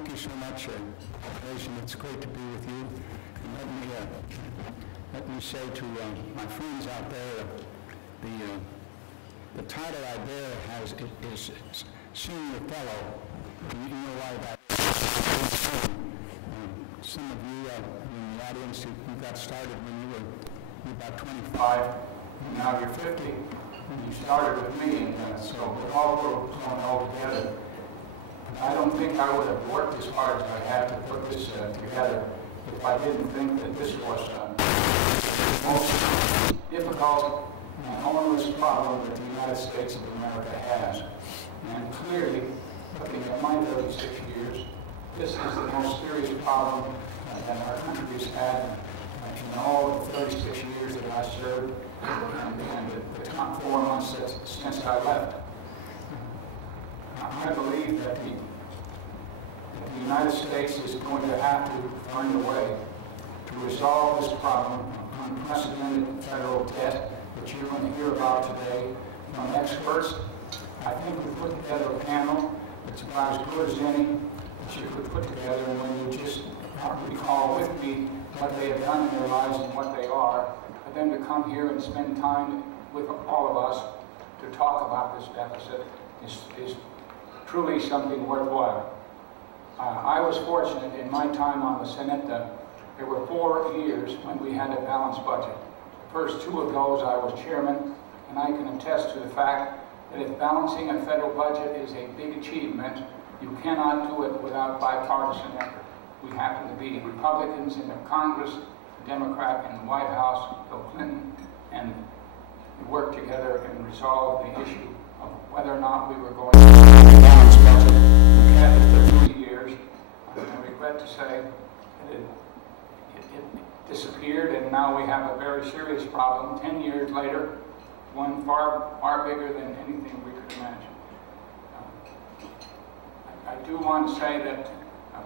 Thank you so much, President. It's great to be with you. And let me say to my friends out there, the title I bear is Senior Fellow. And you know why that is. Some of you in the audience, you got started when you were about 25, and now you're 50. And you started with me, and so we're all going all together. I don't think I would have worked as hard as I had to put this together if I didn't think that this was the most difficult and onerous problem that the United States of America has. And clearly, looking at my 36 years, this is the most serious problem that our country has had in all the 36 years that I served and the 4 months since I left. I believe that the United States is going to have to find a way to resolve this problem of unprecedented federal debt, which you're going to hear about today from experts. I think we put together a panel that's about as good as any that you could put together, and when you just recall with me what they have done in their lives and what they are, for them to come here and spend time with all of us to talk about this deficit is truly something worthwhile. I was fortunate in my time on the Senate that there were 4 years when we had a balanced budget. The first 2 of those I was chairman, and I can attest to the fact that if balancing a federal budget is a big achievement, you cannot do it without bipartisan effort. We happen to be Republicans in the Congress, a Democrat in the White House, Bill Clinton, and we worked together and resolved the issue of whether or not we were going to have a balanced budget. We had it for 3 years. I regret to say that it disappeared, and now we have a very serious problem 10 years later, one far bigger than anything we could imagine. I do want to say that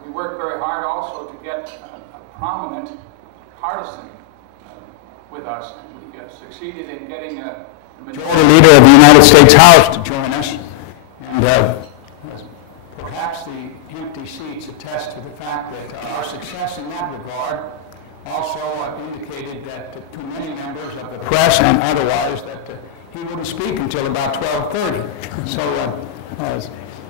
we worked very hard also to get a prominent partisan with us, and we succeeded in getting a majority leader of the United States House to join us. And perhaps the empty seats attest to the fact that our success in that regard also indicated that to many members of the press and otherwise that he wouldn't speak until about 12:30. So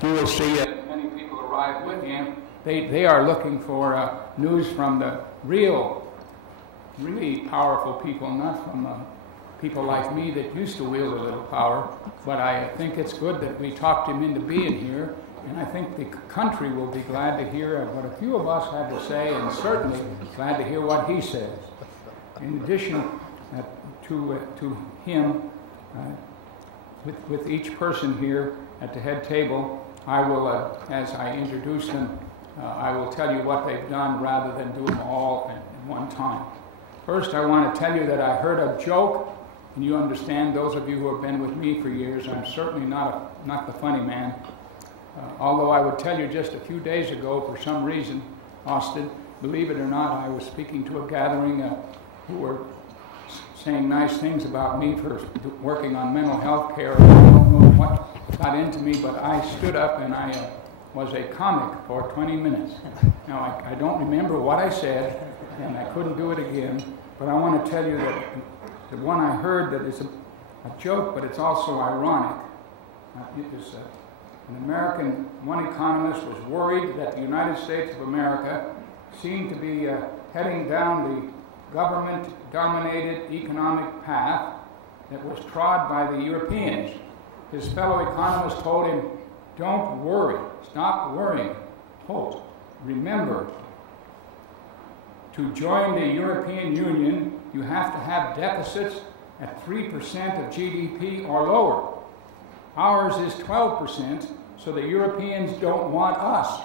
you will see many people arrive with him. They are looking for news from the really powerful people, not from people like me that used to wield a little power. But I think it's good that we talked him into being here, and I think the country will be glad to hear what a few of us had to say, and certainly glad to hear what he says. In addition to him, with each person here at the head table, I will, as I introduce them, I will tell you what they've done rather than do them all at one time. First, I want to tell you that I heard a joke, and you understand, those of you who have been with me for years, I'm certainly not the funny man. Although I would tell you just a few days ago, for some reason, Austin, believe it or not, I was speaking to a gathering who were saying nice things about me for working on mental health care. I don't know what got into me, but I stood up and I was a comic for 20 minutes. Now, I don't remember what I said, and I couldn't do it again, but I want to tell you that the one I heard that is a joke, but it's also ironic. One economist was worried that the United States of America seemed to be heading down the government-dominated economic path that was trod by the Europeans. His fellow economist told him, "Don't worry, stop worrying. Holt, remember, to join the European Union, you have to have deficits at 3% of GDP or lower. Ours is 12%, so the Europeans don't want us."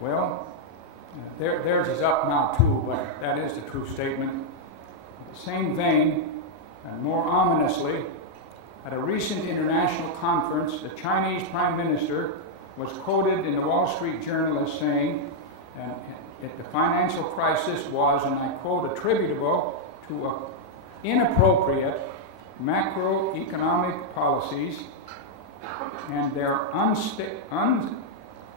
Well, theirs is up now too, but that is the true statement. In the same vein, and more ominously, at a recent international conference, the Chinese Prime Minister was quoted in the Wall Street Journal as saying that the financial crisis was, and I quote, attributable to inappropriate macroeconomic policies and their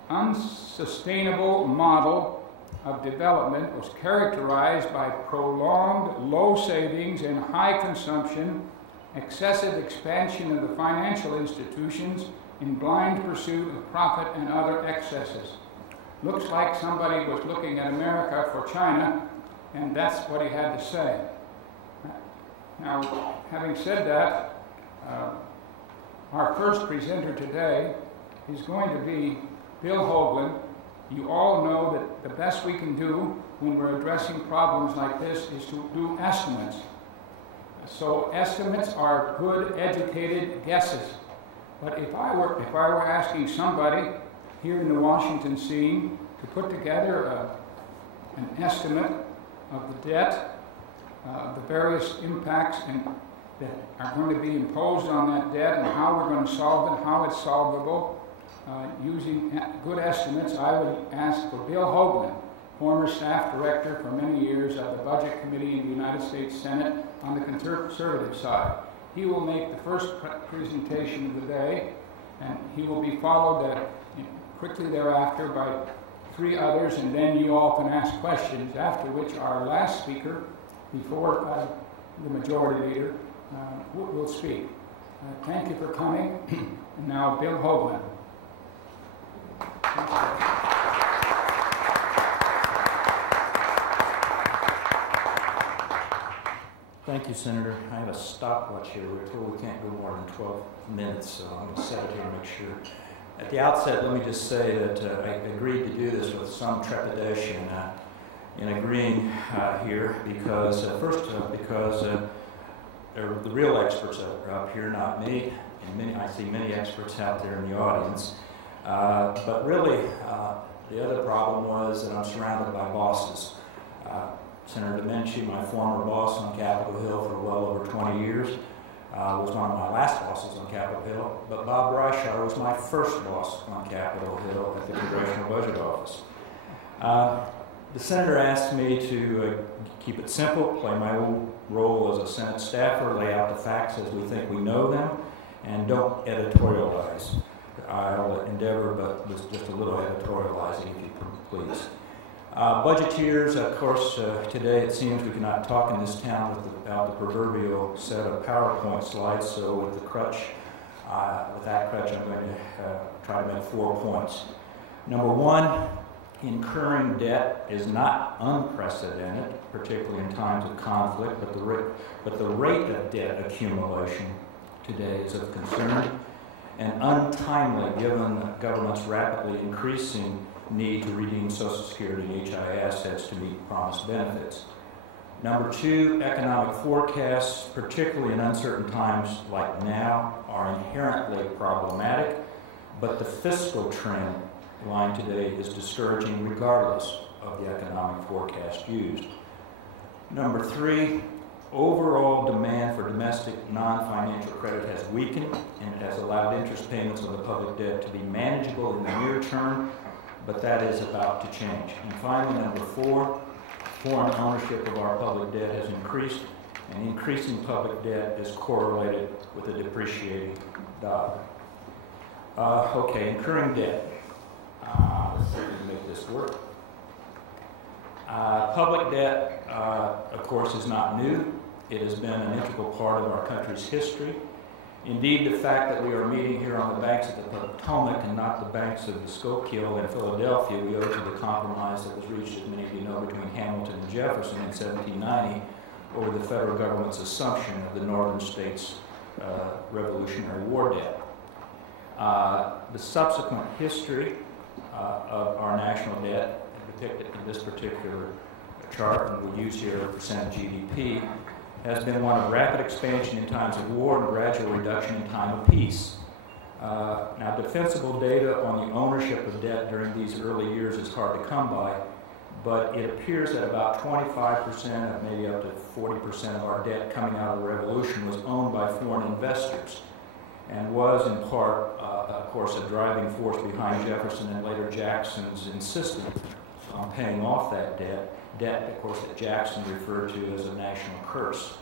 unsustainable model of development was characterized by prolonged low savings and high consumption, excessive expansion of the financial institutions in blind pursuit of profit and other excesses. Looks like somebody was looking at America for China, and that's what he had to say. Now, having said that, our first presenter today is going to be Bill Hoagland. You all know that the best we can do when we're addressing problems like this is to do estimates. So estimates are good, educated guesses. But if I were asking somebody here in the Washington scene to put together an estimate of the debt, the various impacts that are going to be imposed on that debt and how we're going to solve it, how it's solvable, using good estimates, I would ask for Bill Hoagland, former staff director for many years of the Budget Committee in the United States Senate on the conservative side. He will make the first presentation of the day, and he will be followed quickly thereafter by 3 others, and then you all can ask questions, after which our last speaker, before the majority leader, will speak. Thank you for coming. And now, Bill Hoagland. Thank you, Senator. I have a stopwatch here. We're told we can't go more than 12 minutes, so I'm going to set it here and make sure. At the outset, let me just say that I agreed to do this with some trepidation in agreeing here because, because the real experts are up here, not me, and I see many experts out there in the audience. But really, the other problem was that I'm surrounded by bosses. Senator Domenici, my former boss on Capitol Hill for well over 20 years, was one of my last bosses on Capitol Hill, but Bob Reischauer was my first boss on Capitol Hill at the Congressional Budget Office. The Senator asked me to keep it simple, play my role as a Senate staffer, lay out the facts as we think we know them, and don't editorialize. I'll endeavor, but with just a little editorializing, if you please. Budgeteers, of course, today it seems we cannot talk in this town without the proverbial set of PowerPoint slides, so with that crutch, I'm going to try to make 4 points. Number 1, incurring debt is not unprecedented, particularly in times of conflict, but the rate of debt accumulation today is of concern and untimely given the government's rapidly increasing need to redeem Social Security and HI assets to meet promised benefits. Number 2, economic forecasts, particularly in uncertain times like now, are inherently problematic, but the fiscal trend line today is discouraging regardless of the economic forecast used. Number 3, overall demand for domestic non-financial credit has weakened and has allowed interest payments on the public debt to be manageable in the near term, but that is about to change. And finally, number 4, foreign ownership of our public debt has increased, and increasing public debt is correlated with a depreciating dollar. Okay, incurring debt. Let's see if we can make this work. Public debt, of course, is not new. It has been an integral part of our country's history. Indeed, the fact that we are meeting here on the banks of the Potomac and not the banks of the Schuylkill in Philadelphia, we owe to the compromise that was reached, as many of you know, between Hamilton and Jefferson in 1790 over the federal government's assumption of the northern states' Revolutionary War debt. The subsequent history of our national debt, depicted in this particular chart, and we use here a percent of GDP, has been one of rapid expansion in times of war and gradual reduction in time of peace. Now, defensible data on the ownership of debt during these early years is hard to come by, but it appears that about 25%, maybe up to 40% of our debt coming out of the Revolution was owned by foreign investors and was in part, of course, a driving force behind Jefferson and later Jackson's insistence on paying off that debt, of course, that Jackson referred to as a national curse.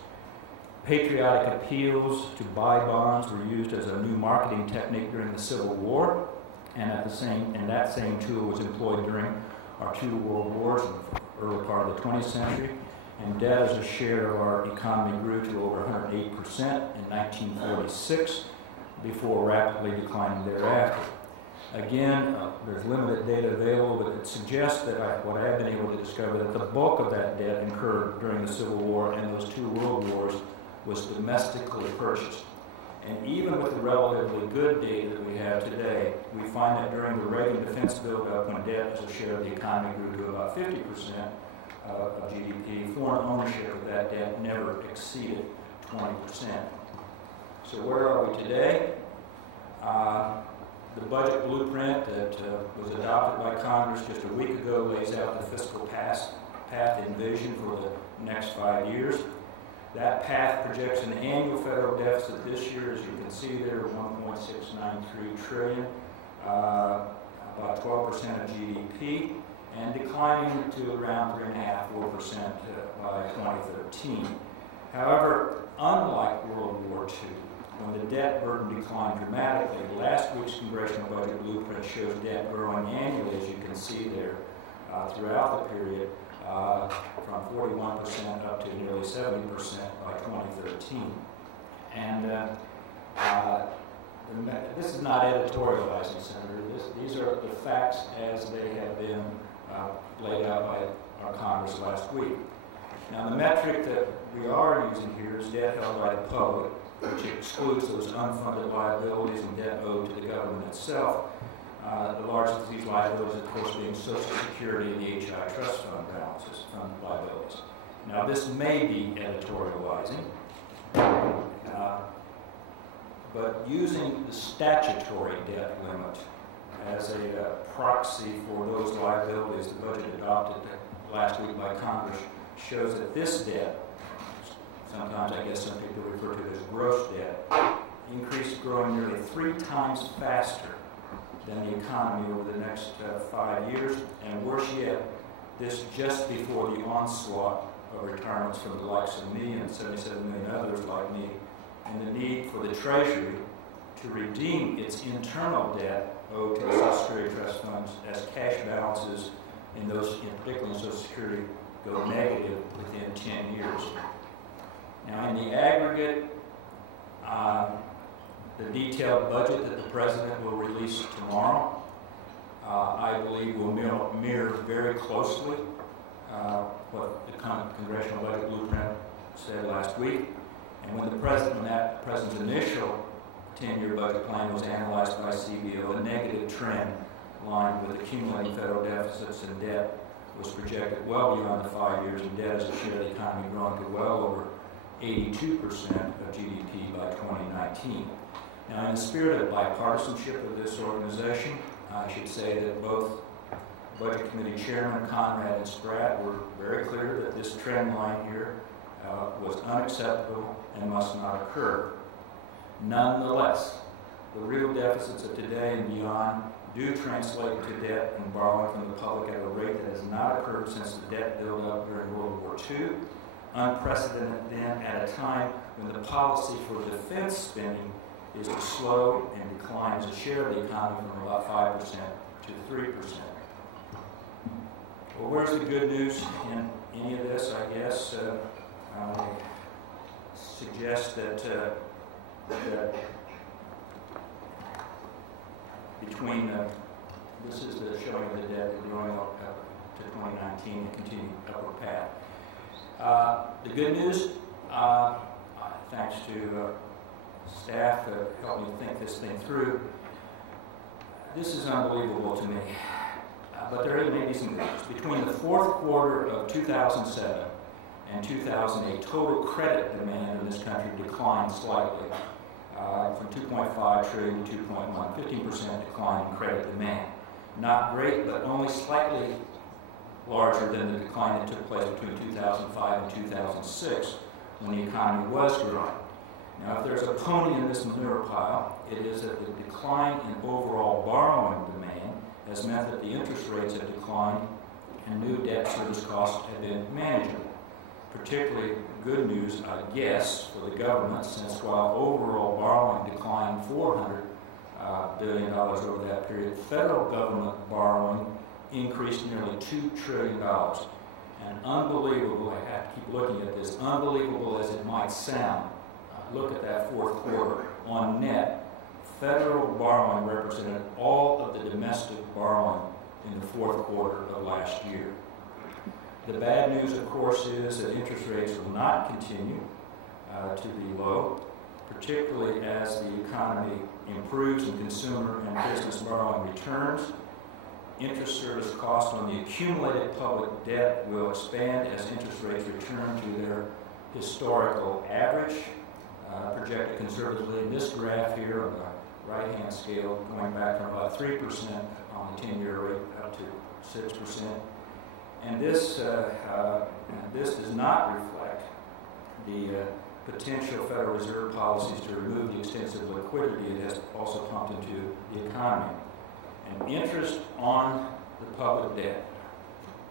Patriotic appeals to buy bonds were used as a new marketing technique during the Civil War, and that same tool was employed during our two world wars in the early part of the 20th century, and debt as a share of our economy grew to over 108% in 1946, before rapidly declining thereafter. Again, there's limited data available, but it suggests that what I have been able to discover, that the bulk of that debt incurred during the Civil War and those two world wars was domestically purchased. And even with the relatively good data that we have today, we find that during the Reagan defense buildup, when debt as a share of the economy grew to about 50% of GDP, foreign ownership of that debt never exceeded 20%. So where are we today? The budget blueprint that was adopted by Congress just a week ago lays out the fiscal path and vision for the next 5 years. That path projects an annual federal deficit this year, as you can see there, of $1.693 trillion, about 12% of GDP, and declining to around 3.5–4% by 2013. However, unlike World War II, when the debt burden declined dramatically, last week's Congressional budget blueprint shows debt growing annually, as you can see there, throughout the period, from 41% up to nearly 70% by 2013. And this is not editorializing, Senator. These are the facts as they have been laid out by our Congress last week. Now, the metric that we are using here is debt held by the public, which excludes those unfunded liabilities and debt owed to the government itself. The largest of these liabilities, of course, being Social Security and the HI Trust Fund balances, fund liabilities. Now, this may be editorializing, but using the statutory debt limit as a proxy for those liabilities, the budget adopted last week by Congress shows that this debt, sometimes I guess some people refer to it as gross debt, increased, growing nearly 3 times faster than the economy over the next 5 years, and worse yet, this just before the onslaught of retirements from the likes of me and 77 million others like me, and the need for the Treasury to redeem its internal debt owed to the Social Security Trust funds as cash balances in those, particularly in Social Security, go negative within 10 years. Now, in the aggregate, the detailed budget that the President will release tomorrow, I believe will mirror very closely what the Congressional Budget Blueprint said last week. And when that President's initial 10-year budget plan was analyzed by CBO, a negative trend lined with accumulating federal deficits and debt was projected well beyond the 5 years, and debt as a share of the economy growing to well over 82% of GDP by 2019. Now, in the spirit of bipartisanship of this organization, I should say that both Budget Committee Chairman Conrad and Spratt were very clear that this trend line here was unacceptable and must not occur. Nonetheless, the real deficits of today and beyond do translate to debt and borrowing from the public at a rate that has not occurred since the debt buildup during World War II, unprecedented then at a time when the policy for defense spending is to slow and decline as a share of the economy from about 5% to 3%. Well, where's the good news in any of this? I guess I suggest that between this is the showing of the debt growing up to 2019 and continuing upward path. The good news, thanks to staff that helped me think this thing through, this is unbelievable to me. But there may be some things. Between the fourth quarter of 2007 and 2008, total credit demand in this country declined slightly from 2.5 trillion to 2.1, 15% decline in credit demand. Not great, but only slightly larger than the decline that took place between 2005 and 2006 when the economy was growing. Now, if there's a pony in this manure pile, it is that the decline in overall borrowing demand has meant that the interest rates have declined and new debt service costs have been manageable. Particularly good news, I guess, for the government, since while overall borrowing declined $400 billion over that period. Federal government borrowing increased nearly $2 trillion. And unbelievable, I have to keep looking at this, unbelievable as it might sound, look at that fourth quarter. On net, federal borrowing represented all of the domestic borrowing in the fourth quarter of last year. The bad news, of course, is that interest rates will not continue to be low, particularly as the economy improves and consumer and business borrowing returns. Interest service costs on the accumulated public debt will expand as interest rates return to their historical average, projected conservatively in this graph here on the right-hand scale, going back from about 3% on the 10-year rate up to 6%. And this does not reflect the potential Federal Reserve policies to remove the extensive liquidity it has also pumped into the economy. And interest on the public debt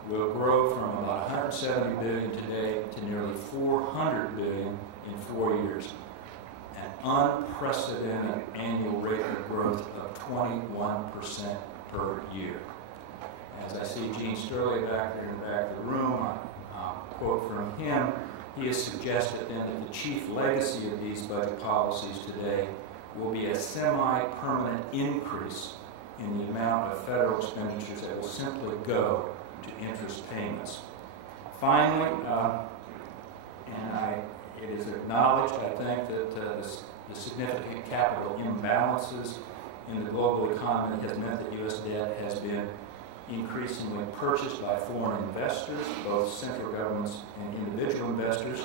will grow from about $170 billion today to nearly $400 billion in 4 years. An unprecedented annual rate of growth of 21% per year. As I see Gene Sterling back there in the back of the room, a quote from him, he has suggested then that the chief legacy of these budget policies today will be a semi-permanent increase in the amount of federal expenditures that will simply go to interest payments. Finally, it is acknowledged, I think, that the significant capital imbalances in the global economy has meant that U.S. debt has been increasingly purchased by foreign investors, both central governments and individual investors.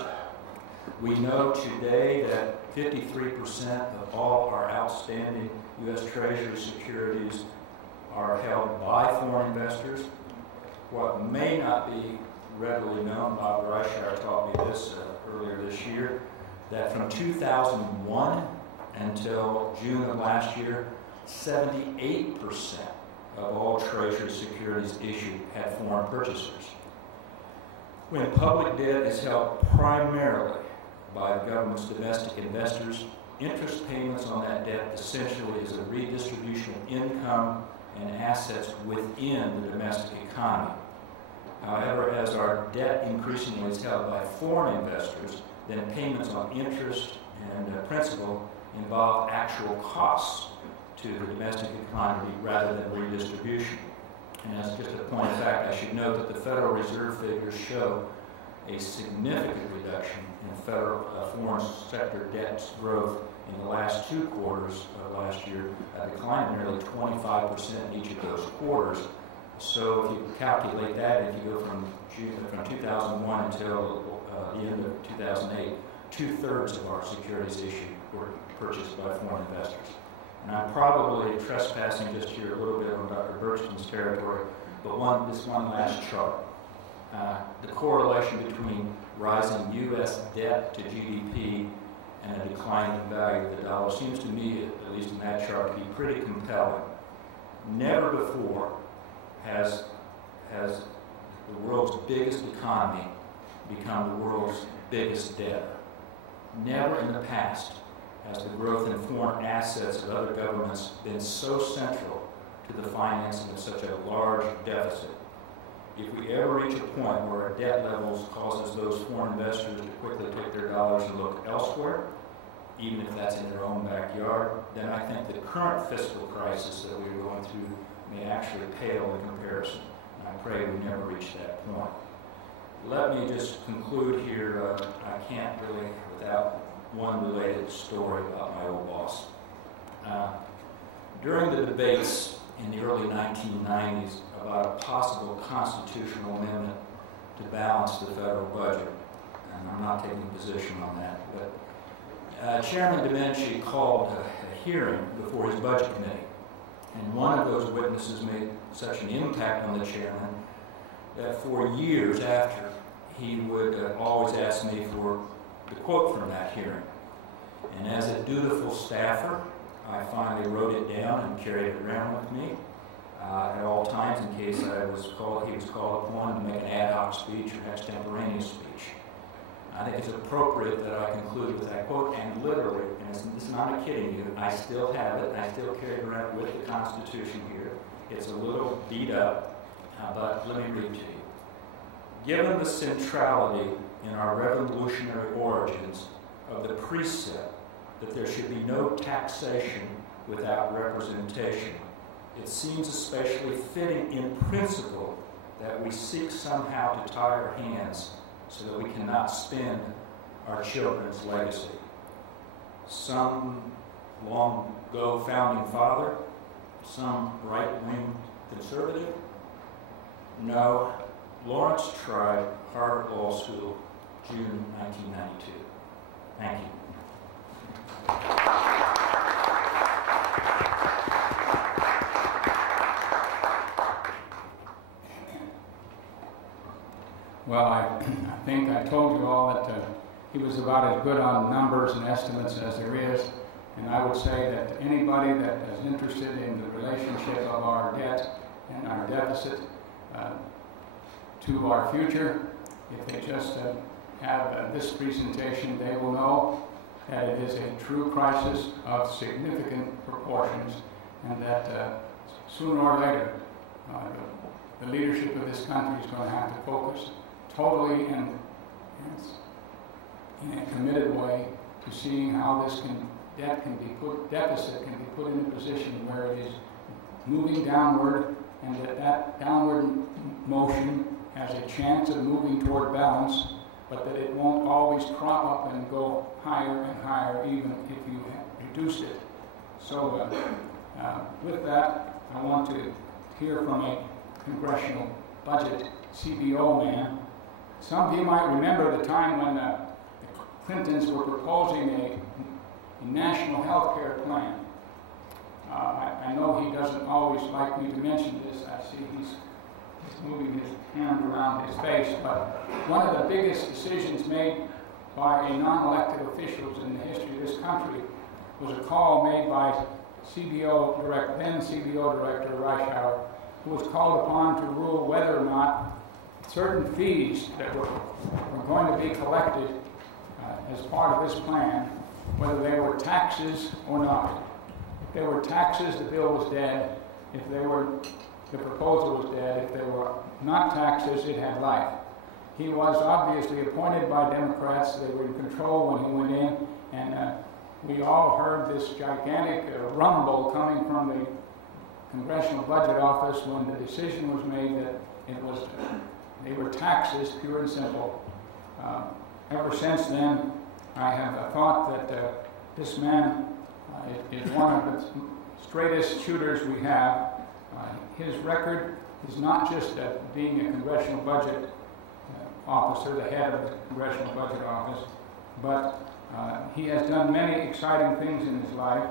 We know today that 53% of all our outstanding U.S. Treasury securities are held by foreign investors. What may not be readily known, Bob Reischauer taught me this earlier this year, that from 2001 until June of last year, 78% of all Treasury securities issued had foreign purchasers. When public debt is held primarily by the government's domestic investors, interest payments on that debt essentially is a redistribution of income and assets within the domestic economy. However, as our debt increasingly is held by foreign investors, then payments on interest and principal involve actual costs to the domestic economy rather than redistribution. And as just a point of fact, I should note that the Federal Reserve figures show a significant reduction in federal foreign sector debt growth in the last 2 quarters of last year, a decline of nearly 25% in each of those quarters. So if you calculate that, if you go from 2001 until the end of 2008, 2/3 of our securities issued were purchased by foreign investors. And I'm probably trespassing just here a little bit on Dr. Bergsten's territory, but this one last chart. The correlation between rising U.S. debt to GDP and a declining value of the dollar seems to me, at least in that chart, to be pretty compelling. Never before has the world's biggest economy become the world's biggest debtor. Never in the past has the growth in foreign assets of other governments been so central to the financing of such a large deficit. If we ever reach a point where our debt levels causes those foreign investors to quickly take their dollars and look elsewhere, even if that's in their own backyard, then I think the current fiscal crisis that we're going through may actually pale in comparison. And I pray we never reach that point. Let me just conclude here. I can't really, without one related story about my old boss. During the debates in the early 1990s about a possible constitutional amendment to balance the federal budget, and I'm not taking a position on that, but Chairman Domenici called a hearing before his budget committee, and one of those witnesses made such an impact on the chairman that for years after, he would always ask me for the quote from that hearing. And as a dutiful staffer, I finally wrote it down and carried it around with me at all times in case he was called upon to make an ad hoc speech or extemporaneous speech. I think it's appropriate that I conclude with that quote, and literally, and it's not kidding you, I still have it, I still carry it around with the Constitution here. It's a little beat up, but let me read to you. Given the centrality in our revolutionary origins of the precept that there should be no taxation without representation, it seems especially fitting in principle that we seek somehow to tie our hands so that we cannot spend our children's legacy. Some long ago founding father, some right-wing conservative? No, Lawrence tried Harvard Law School, June 1992. Thank you. Well, I think I told you all that he was about as good on numbers and estimates as there is, and I would say that anybody that is interested in the relationship of our debt and our deficit to our future, if they just have this presentation, they will know that it is a true crisis of significant proportions, and that sooner or later the leadership of this country is going to have to focus totally in a committed way to seeing how this deficit can be put in a position where it is moving downward, and that downward motion has a chance of moving toward balance, but that it won't always crop up and go higher and higher even if you have reduced it. So with that, I want to hear from a Congressional Budget CBO man. Some of you might remember the time when the Clintons were proposing a national health care plan. I know he doesn't always like me to mention this. I see he's moving his hand around his face, but one of the biggest decisions made by a non-elected officials in the history of this country was a call made by then CBO Director Reischauer, who was called upon to rule whether or not certain fees that were going to be collected as part of this plan, whether they were taxes or not. If they were taxes, the bill was dead. If they were, the proposal was dead. If they were not taxes, it had life. He was obviously appointed by Democrats. They were in control when he went in, and we all heard this gigantic rumble coming from the Congressional Budget Office when the decision was made that they were taxes, pure and simple. Ever since then, I have thought that this man is one of the straightest shooters we have. His record is not just being a Congressional Budget Officer, the head of the Congressional Budget Office, but he has done many exciting things in his life,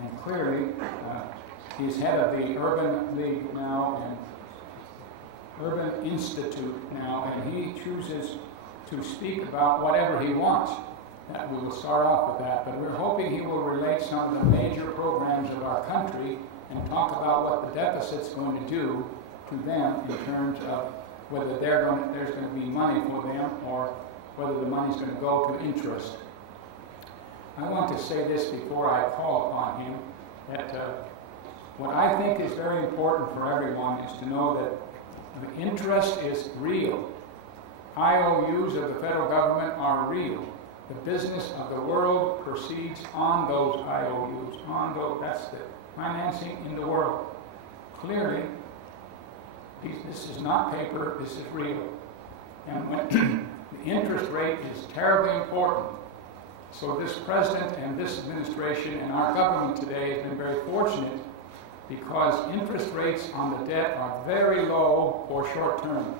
and clearly he's head of the Urban League now and Urban Institute now, and he chooses to speak about whatever he wants. We will start off with that, but we're hoping he will relate some of the major programs of our country and talk about what the deficit's going to do to them in terms of whether there's going to be money for them or whether the money's going to go to interest. I want to say this before I call upon him, that what I think is very important for everyone is to know that the interest is real. IOUs of the federal government are real. The business of the world proceeds on those IOUs, that's the financing in the world. Clearly, this is not paper, this is real. And when the interest rate is terribly important. So this president and this administration and our government today has been very fortunate because interest rates on the debt are very low for short term.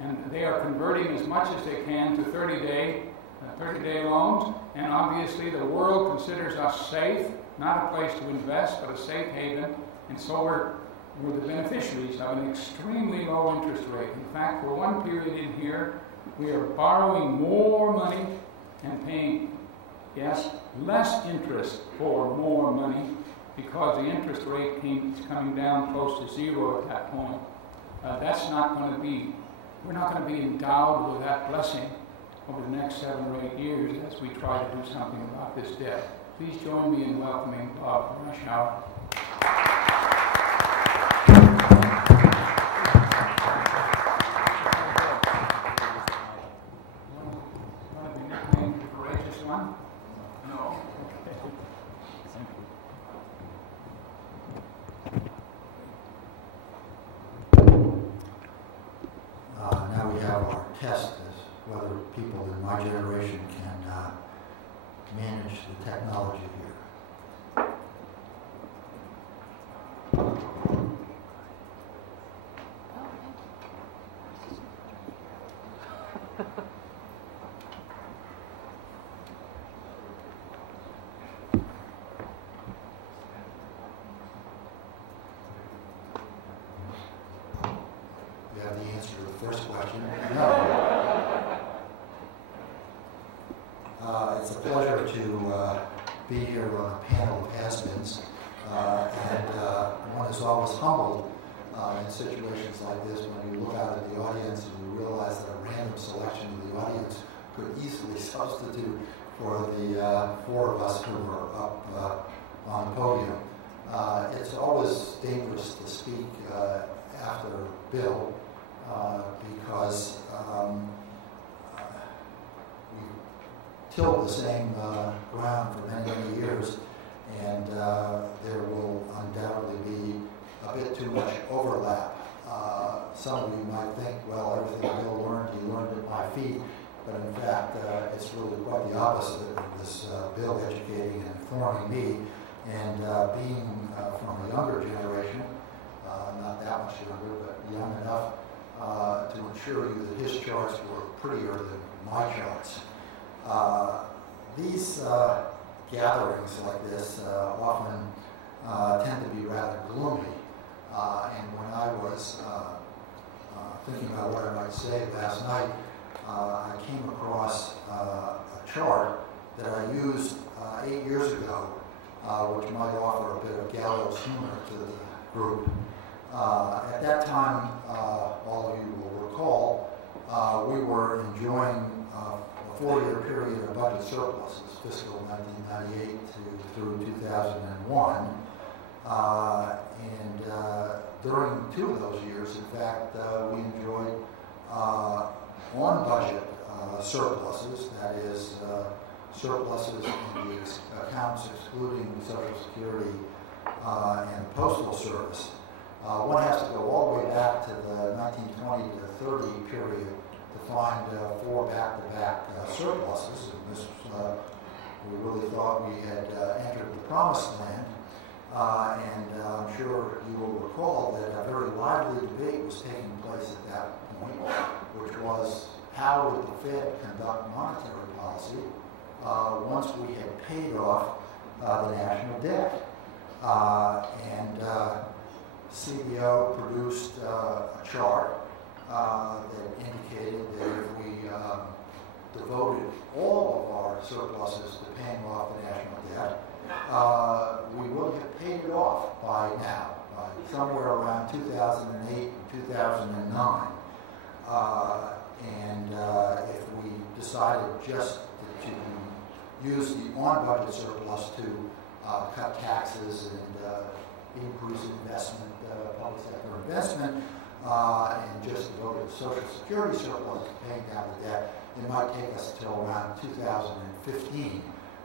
And they are converting as much as they can to 30-day loans. And obviously the world considers us safe, not a place to invest, but a safe haven. And so we're the beneficiaries of an extremely low interest rate. In fact, for one period in here, we are borrowing more money and paying, yes, less interest for more money because the interest rate is coming down close to zero at that point. That's not going to be, we're not going to be endowed with that blessing over the next 7 or 8 years as we try to do something about this debt. Please join me in welcoming Bob Reischauer. Want to be nicknamed the courageous one? No. Now we have our test as whether people in my generation can manage the technology here. You have the answer to the first question. No. It's a pleasure to be here on a panel of has-beens, and one is always humbled in situations like this when you look out at the audience and you realize that a random selection of the audience could easily substitute for the 4 of us who are up on the podium. It's always dangerous to speak after Bill because we tilled the same ground for many, many years, and there will undoubtedly be a bit too much overlap. Some of you might think, well, everything Bill learned, he learned at my feet, but in fact, it's really quite the opposite. It was Bill educating and informing me, and being from a younger generation, not that much younger, but young enough to assure you that his charts were prettier than my charts. These gatherings like this often tend to be rather gloomy. And when I was thinking about what I might say last night, I came across a chart that I used 8 years ago, which might offer a bit of gallows humor to the group. At that time, all of you will recall, we were enjoying a 4-year period of budget surpluses, fiscal 1998 through 2001. And during 2 of those years, in fact, we enjoyed on-budget surpluses, that is, surpluses in the accounts excluding Social Security and Postal Service. One has to go all the way back to the 1920 to 30 period to find 4 back-to-back surpluses. And this, we really thought we had entered the promised land. And I'm sure you will recall that a very lively debate was taking place at that point, which was how would the Fed conduct monetary policy once we had paid off the national debt. And CBO produced a chart that indicated that if we devoted all of our surpluses to paying off the national debt, we will have paid it off by now, somewhere around 2008 and 2009. And if we decided just to use the on-budget surplus to cut taxes and increase investment, public sector investment, and just devote the Social Security surplus to paying down the debt, it might take us until around 2015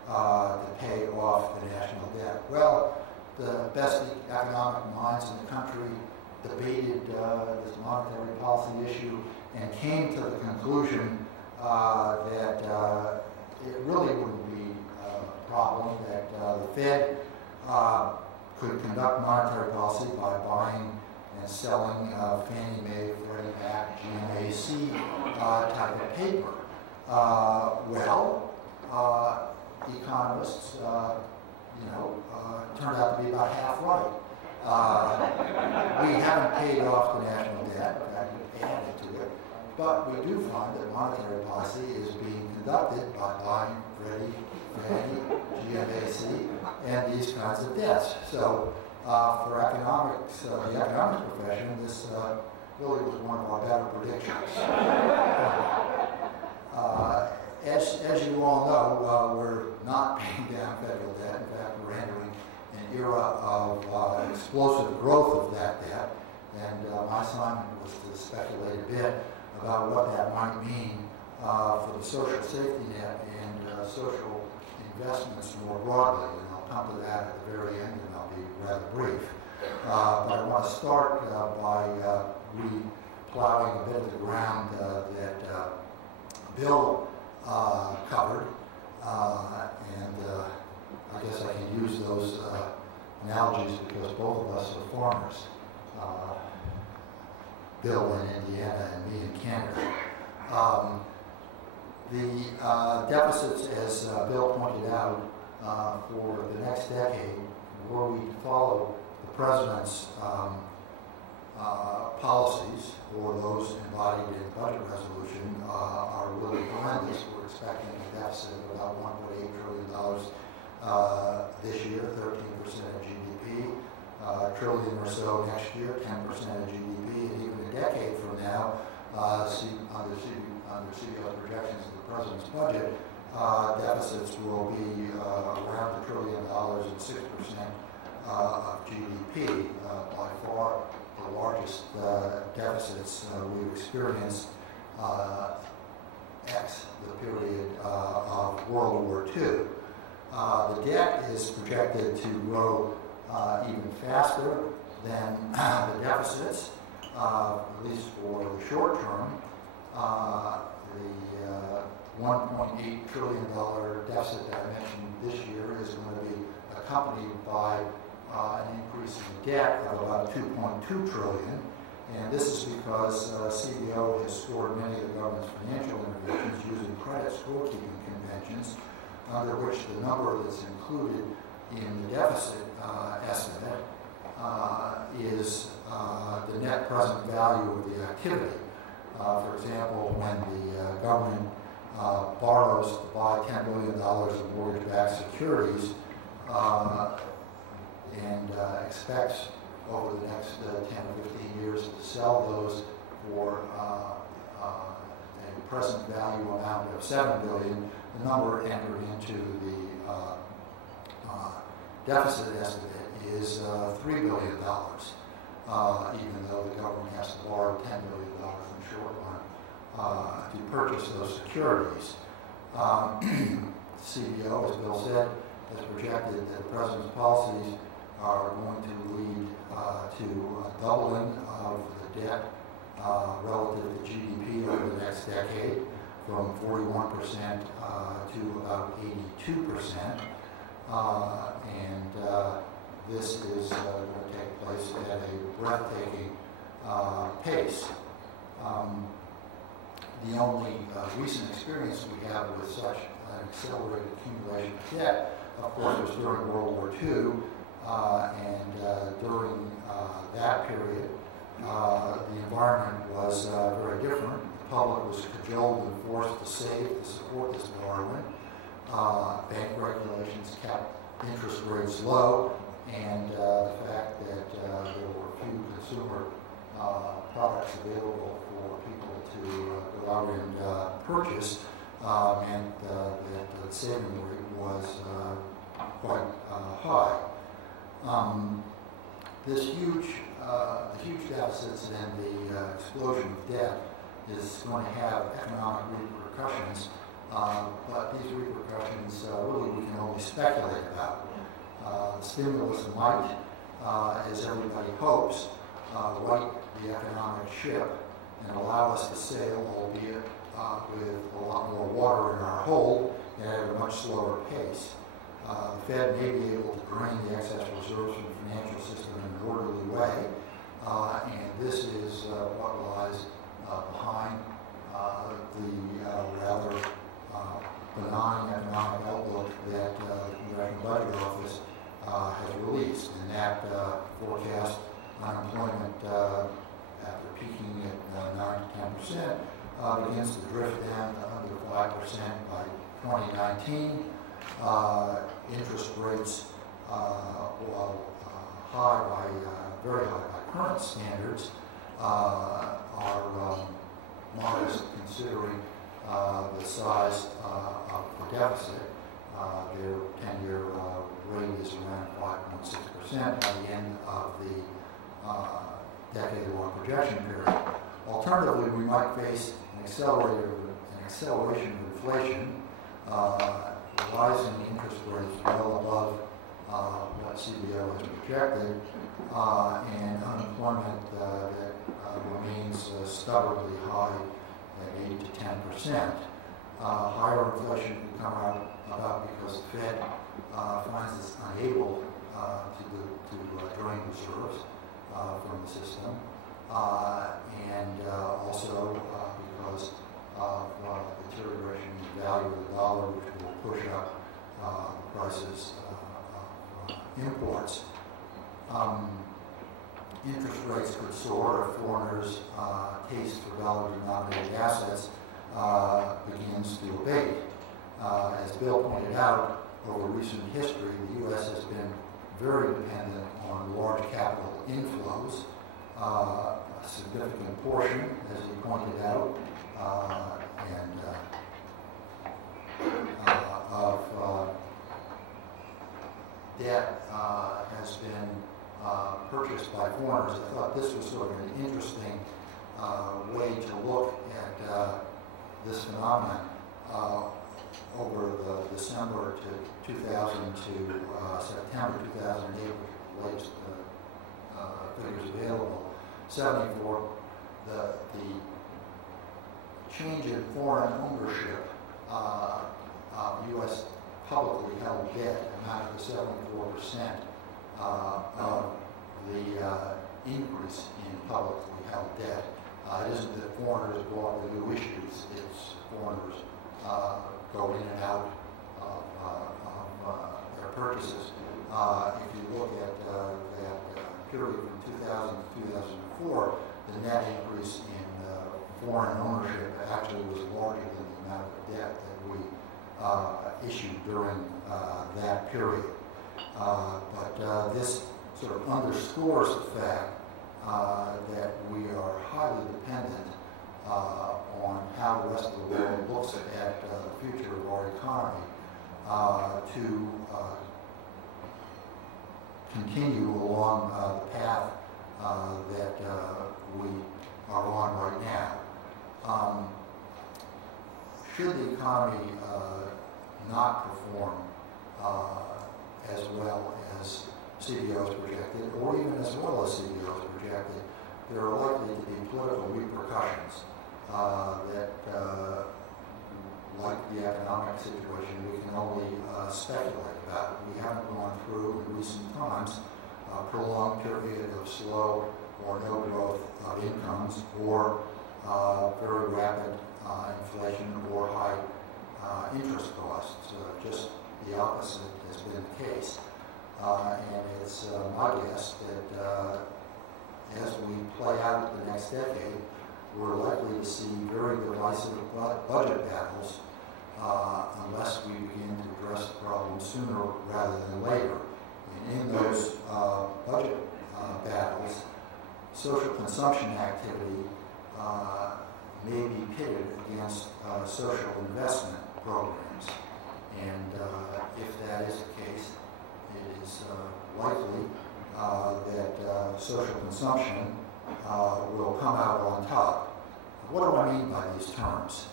to pay off the national debt. Well, the best economic minds in the country debated this monetary policy issue and came to the conclusion that it really wouldn't be a problem, that the Fed could conduct monetary policy by buying and selling Fannie Mae, Freddie Mac, GMAC type of paper. Economists, turned out to be about half right. We haven't paid off the national debt, in fact, we've added to it, but we do find that monetary policy is being conducted by buying Freddie, Fannie, GMAC, and these kinds of debts. So for economics, the economics profession, this really was one of our better predictions. As you all know, we're not paying down federal debt. In fact, we're entering an era of explosive growth of that debt. And my assignment was to speculate a bit about what that might mean for the social safety net and social investments more broadly. And I'll come to that at the very end, and I'll be rather brief. But I want to start by re-plowing a bit of the ground that Bill covered, and I guess I can use those analogies because both of us are farmers. Bill in Indiana and me in Canada. The deficits, as Bill pointed out, for the next decade, were we to follow the President's policies, or those embodied in the budget resolution, are really horrendous. We're expecting a deficit of about $1.8 trillion this year, 13% of GDP, trillion or so next year, 10% of GDP, and even a decade from now, under CBO's projections of the President's budget, deficits will be around $1 trillion and 6% of GDP, by far the largest deficits we've experienced ex the period of World War II. The debt is projected to grow even faster than the deficits, at least for the short term. The $1.8 trillion deficit that I mentioned this year is going to be accompanied by an increase in debt of about $2.2 trillion. And this is because CBO has scored many of the government's financial interventions using credit scorekeeping conventions, under which the number that's included in the deficit estimate is the net present value of the activity. For example, when the government borrows to buy $10 billion of mortgage-backed securities and expects over the next 10 or 15 years to sell those for a present value amount of $7 billion, the number entered into the deficit estimate is $3 billion, even though the government has to borrow $10 billion in the short run to purchase those securities. CBO, as Bill said, has projected that the President's policies are going to lead to a doubling of the debt relative to GDP over the next decade, from 41% to about 82%. This is going to take place at a breathtaking pace. The only recent experience we have with such an accelerated accumulation of debt, of course, was during World War II, and during that period, the environment was very different. The public was cajoled and forced to save to support this borrowing. Bank regulations kept interest rates low, and the fact that there were few consumer products available for people to go out and purchase meant that the saving rate was quite high. The huge deficits and the explosion of debt is going to have economic repercussions, but these repercussions really we can only speculate about. The stimulus might, as everybody hopes, right the economic ship and allow us to sail, albeit with a lot more water in our hold and at a much slower pace. The Fed may be able to drain the excess reserves from the financial system in an orderly way, and this is what lies behind the rather benign economic outlook that the Congressional Budget Office has released. And that forecast unemployment, after peaking at 9 to 10%, begins to drift down to under 5% by 2019. Interest rates, while very high by current standards, are modest considering the size of the deficit. Their 10-year rate is around 5.6% by the end of the decade-long projection period. Alternatively, we might face an acceleration of inflation, rising interest rates well above what CBO has projected, and unemployment that remains stubbornly high at 8 to 10%. Higher inflation can come about because the Fed finds it's unable to drain reserves from the system, and also because of deterioration in the value of the dollar, which will push up prices of imports. Interest rates could soar if foreigners' taste for dollar-denominated assets begins to abate. As Bill pointed out, over recent history, the U.S. has been very dependent on large capital inflows, a significant portion, as he pointed out, of debt has been purchased by foreigners. I thought this was sort of an interesting way to look at this phenomenon over the December to 2000 to September 2008, which latest figures available. 74, the change in foreign ownership of U.S. publicly held debt amounted to 74% of the increase in publicly held debt. It isn't that foreigners bought the new issues, it's foreigners go in and out of their purchases. If you look at that period from 2000 to 2004, the net increase in foreign ownership actually was larger than the amount of debt that we issued during that period. But this sort of underscores the fact that we are highly dependent on how the rest of the world looks at the future of our economy to continue along the path that we are on right now. Should the economy not perform as well as CBO is projected, or even as well as CBO is projected, there are likely to be political repercussions that, like the economic situation, we can only speculate about. We haven't gone through in recent times a prolonged period of slow or no growth of incomes, or very rapid inflation or high interest costs. Just the opposite has been the case. And it's my guess that as we play out the next decade, we're likely to see very divisive budget battles unless we begin to address the problem sooner rather than later. And in those budget battles, social consumption activity may be pitted against social investment programs. And if that is the case, it is likely that social consumption will come out on top. What do I mean by these terms?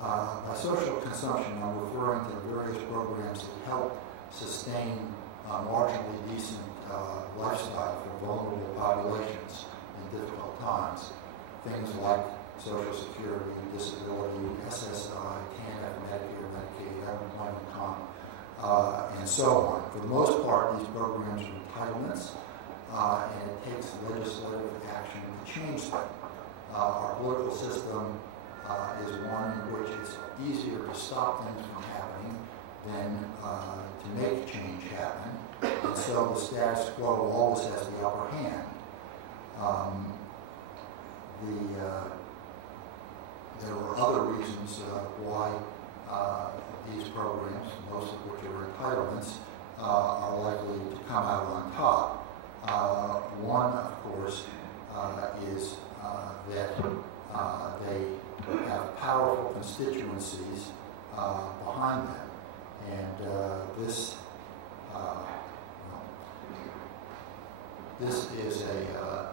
By social consumption, I'm referring to various programs that help sustain marginally decent lifestyle for vulnerable populations in difficult times. Things like Social Security, disability, SSI, TANF, Medicare, Medicaid, unemployment comp, and so on. For the most part, these programs are entitlements, and it takes legislative action to change them. Our political system is one in which it's easier to stop things from happening than to make change happen, and so the status quo always has the upper hand. There are other reasons why these programs, most of which are entitlements, are likely to come out on top. One, of course, is that they have powerful constituencies behind them. And this is a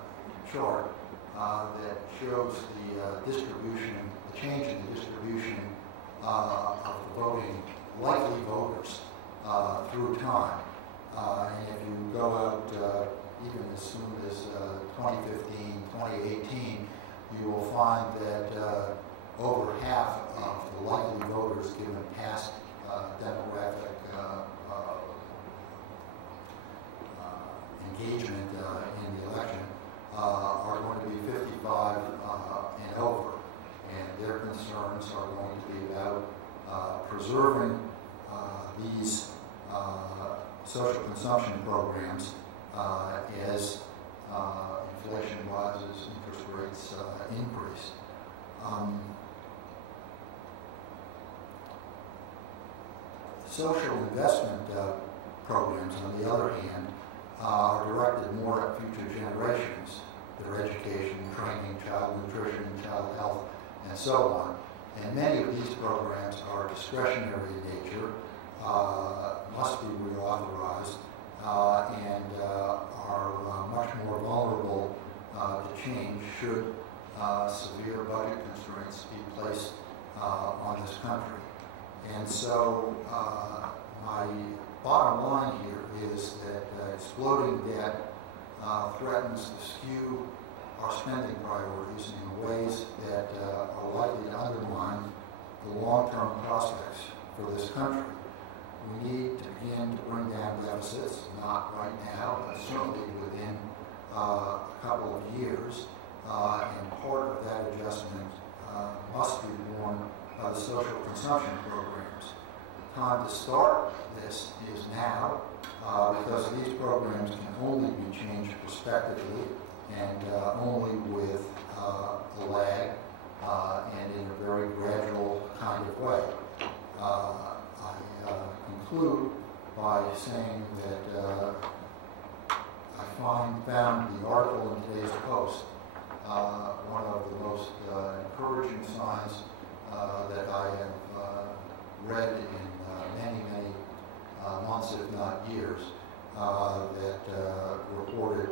chart that shows the distribution, the change in the distribution of the voting, likely voters through time. And if you go out even as soon as 2015, 2018, you will find that over half of the likely voters given past demographic engagement in the election are going to be 55 and over. And their concerns are going to be about preserving these social consumption programs as inflation rises, interest rates increase. Social investment programs, on the other hand, are directed more at future generations, their education, training, child nutrition, child health, and so on. And many of these programs are discretionary in nature, must be reauthorized, and are much more vulnerable to change should severe budget constraints be placed on this country. And so my bottom line here is that exploding debt threatens to skew our spending priorities in ways that are likely to undermine the long-term prospects for this country. We need to begin to bring down deficits, not right now, but certainly within a couple of years. And part of that adjustment must be borne by the social consumption programs. The time to start this is now, because these programs can only be changed prospectively and only with a lag and in a very gradual kind of way. I conclude by saying that I found the article in today's Post one of the most encouraging signs that I have read in many months, if not years, that reported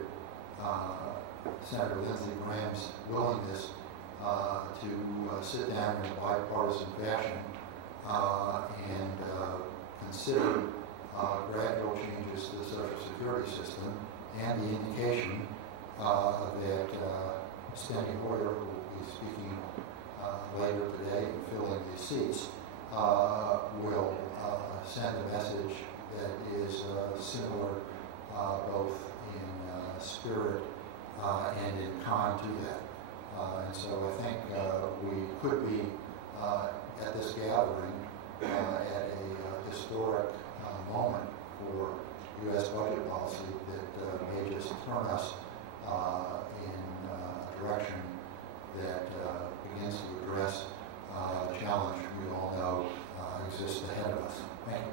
Senator Lindsey Graham's willingness to sit down in a bipartisan fashion and consider gradual changes to the Social Security system, and the indication that Steny Hoyer, who will be speaking later today and filling these seats, will send a message that is similar both in spirit and in kind to that. And so I think we could be at this gathering at a historic moment for U.S. budget policy that may just turn us in a direction that begins to address the challenge we all know exists ahead of us. Thank you.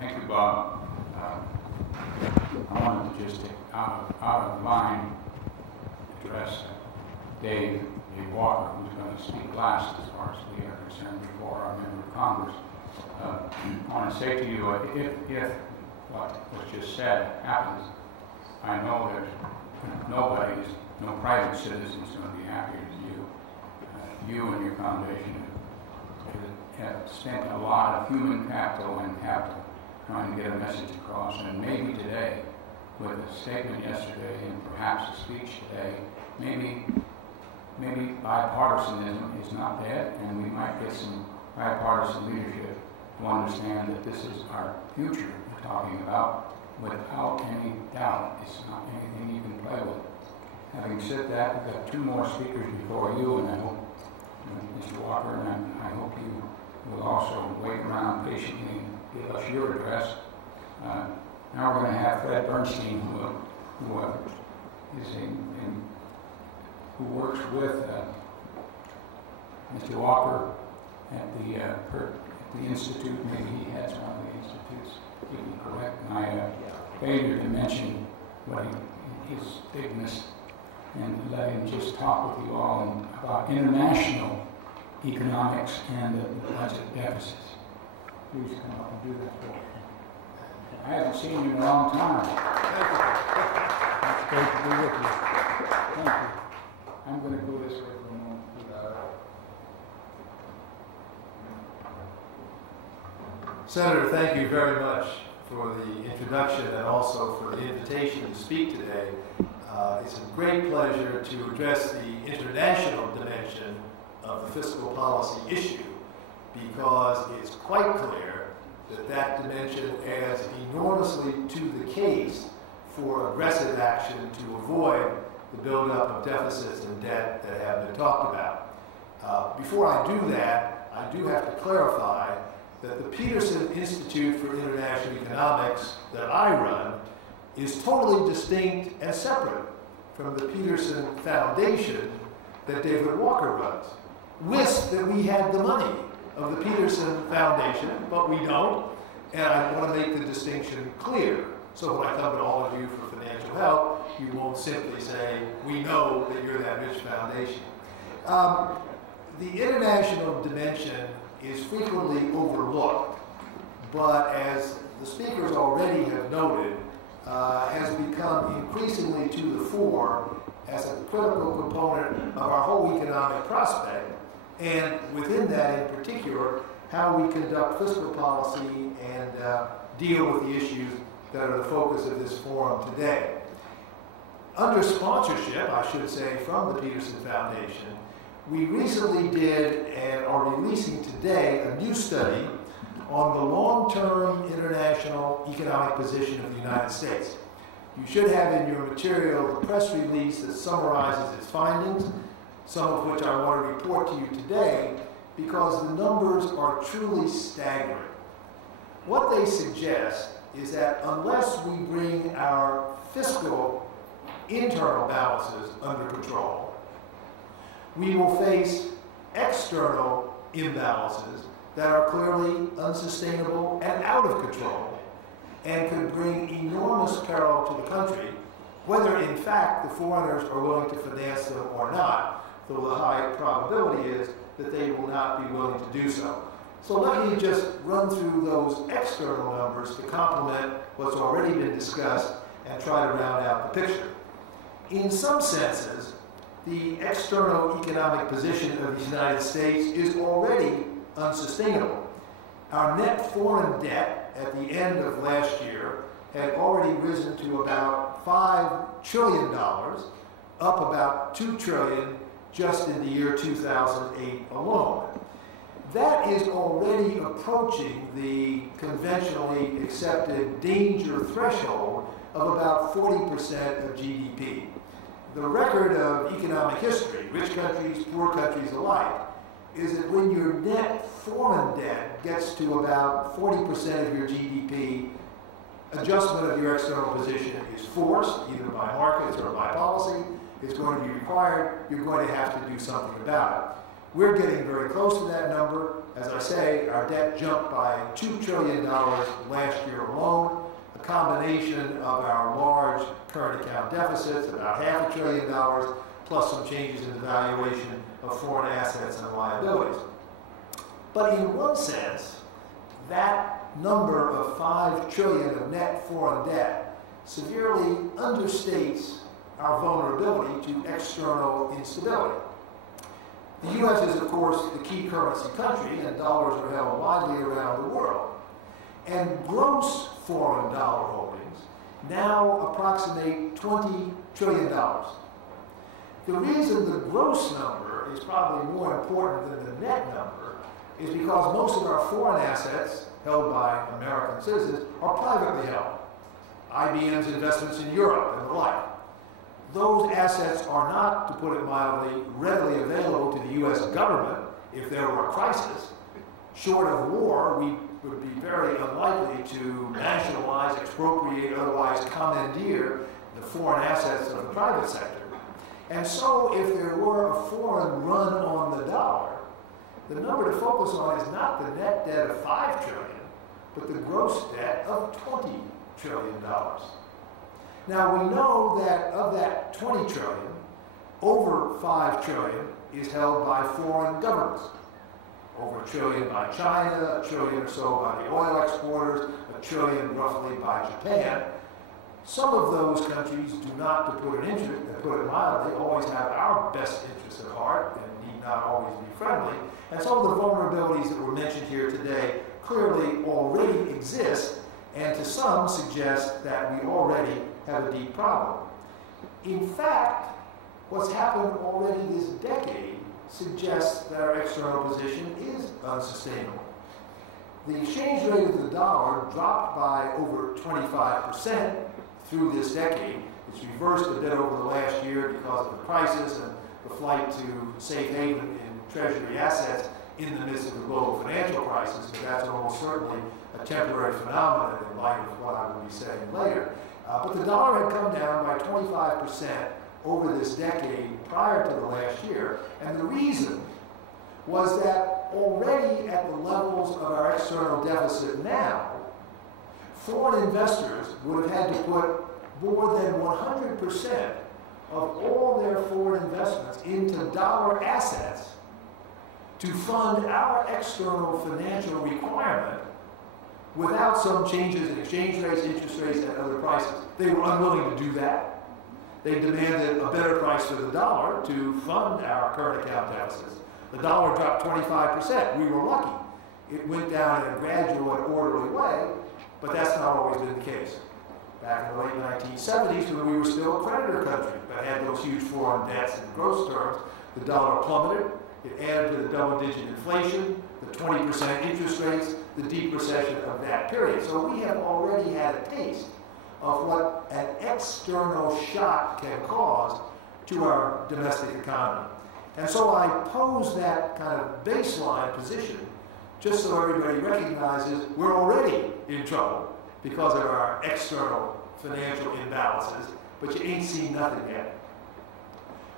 Thank you, Bob. I wanted to just out of line address Dave Walker, who's going to speak last as far as we are concerned before our member of Congress. I want to say to you, if what was just said happens, I know that no private citizen is going to be happier than you. You and your foundation have spent a lot of human capital and capital trying to get a message across, and maybe today, with a statement yesterday and perhaps a speech today, maybe bipartisanism is not dead, and we might get some bipartisan leadership to understand that this is our future we're talking about without any doubt. It's not anything you can play with. Having said that, we've got two more speakers before you, and I hope, Mr. Walker, and I hope you will also wait around patiently and give us your address. Now we're going to have Fred Bergsten, who works with Mr. Walker at the the institute, maybe he heads one of the institutes, he'd be correct in my failure to mention what his bigness, and let him just talk with you all about international economics and the budget deficits. Please come up and do that for me. I haven't seen you in a long time. It's great to be with you. Thank you. I'm going to go this way for a moment. Senator, thank you very much for the introduction and also for the invitation to speak today. It's a great pleasure to address the international dimension of the fiscal policy issue, because it's quite clear that that dimension adds enormously to the case for aggressive action to avoid the buildup of deficits and debt that have been talked about. Before I do that, I do have to clarify that the Peterson Institute for International Economics that I run is totally distinct and separate from the Peterson Foundation that David Walker runs. Wish that we had the money of the Peterson Foundation, but we don't, and I want to make the distinction clear. So when I come to all of you for financial help, you won't simply say, we know that you're that rich foundation. The international dimension is frequently overlooked, but as the speakers already have noted, has become increasingly to the fore as a critical component of our whole economic prospect, and within that in particular, how we conduct fiscal policy and deal with the issues that are the focus of this forum today. Under sponsorship, I should say, from the Peterson Foundation, we recently did and are releasing today a new study on the long-term international economic position of the United States. You should have in your material the press release that summarizes its findings, some of which I want to report to you today, because the numbers are truly staggering. What they suggest is that unless we bring our fiscal internal balances under control, we will face external imbalances that are clearly unsustainable and out of control, and could bring enormous peril to the country, whether in fact the foreigners are willing to finance them or not, though the high probability is that they will not be willing to do so. So let me just run through those external numbers to complement what's already been discussed and try to round out the picture. In some senses, the external economic position of the United States is already unsustainable. Our net foreign debt at the end of last year had already risen to about $5 trillion, up about $2 trillion just in the year 2008 alone. That is already approaching the conventionally accepted danger threshold of about 40% of GDP. The record of economic history, rich countries, poor countries alike, is that when your net foreign debt gets to about 40% of your GDP, adjustment of your external position is forced, either by markets or by policy. It's going to be required. You're going to have to do something about it. We're getting very close to that number. As I say, our debt jumped by $2 trillion last year alone, a combination of our large current account deficits, about $500 billion, plus some changes in the valuation of foreign assets and liabilities. But in one sense, that number of $5 trillion of net foreign debt severely understates our vulnerability to external instability. The U.S. is, of course, the key currency country, and dollars are held widely around the world. And gross foreign dollar holdings now approximate $20 trillion. The reason the gross number is probably more important than the net number is because most of our foreign assets held by American citizens are privately held. IBM's investments in Europe and the like. Those assets are not, to put it mildly, readily available to the U.S. government if there were a crisis. Short of war, we would be very unlikely to nationalize, expropriate, otherwise commandeer the foreign assets of the private sector. And so if there were a foreign run on the dollar, the number to focus on is not the net debt of $5 trillion, but the gross debt of $20 trillion. Now we know that of that $20 trillion, over $5 trillion is held by foreign governments. Over $1 trillion by China, $1 trillion or so by the oil exporters, $1 trillion roughly by Japan. Some of those countries do not, to put it mildly, always have our best interests at heart and need not always be friendly. And some of the vulnerabilities that were mentioned here today clearly already exist, and to some suggest that we already have a deep problem. In fact, what's happened already this decade suggests that our external position is unsustainable. The exchange rate of the dollar dropped by over 25% through this decade. It's reversed a bit over the last year because of the crisis and the flight to safe haven in Treasury assets in the midst of the global financial crisis, but that's almost certainly a temporary phenomenon in light of what I will be saying later. But the dollar had come down by 25% over this decade prior to the last year, and the reason was that already at the levels of our external deficit now, foreign investors would have had to put more than 100% of all their foreign investments into dollar assets to fund our external financial requirement without some changes in exchange rates, interest rates, and other prices. They were unwilling to do that. They demanded a better price for the dollar to fund our current account deficits. The dollar dropped 25%. We were lucky. It went down in a gradual and orderly way, but that's not always been the case. Back in the late 1970s, when we were still a creditor country, but had those huge foreign debts in gross terms, the dollar plummeted. It added to the double-digit inflation, the 20% interest rates, the deep recession of that period. So we have already had a taste of what an external shock can cause to our domestic economy. And so I pose that kind of baseline position just so everybody recognizes we're already in trouble because of our external financial imbalances, but you ain't seen nothing yet.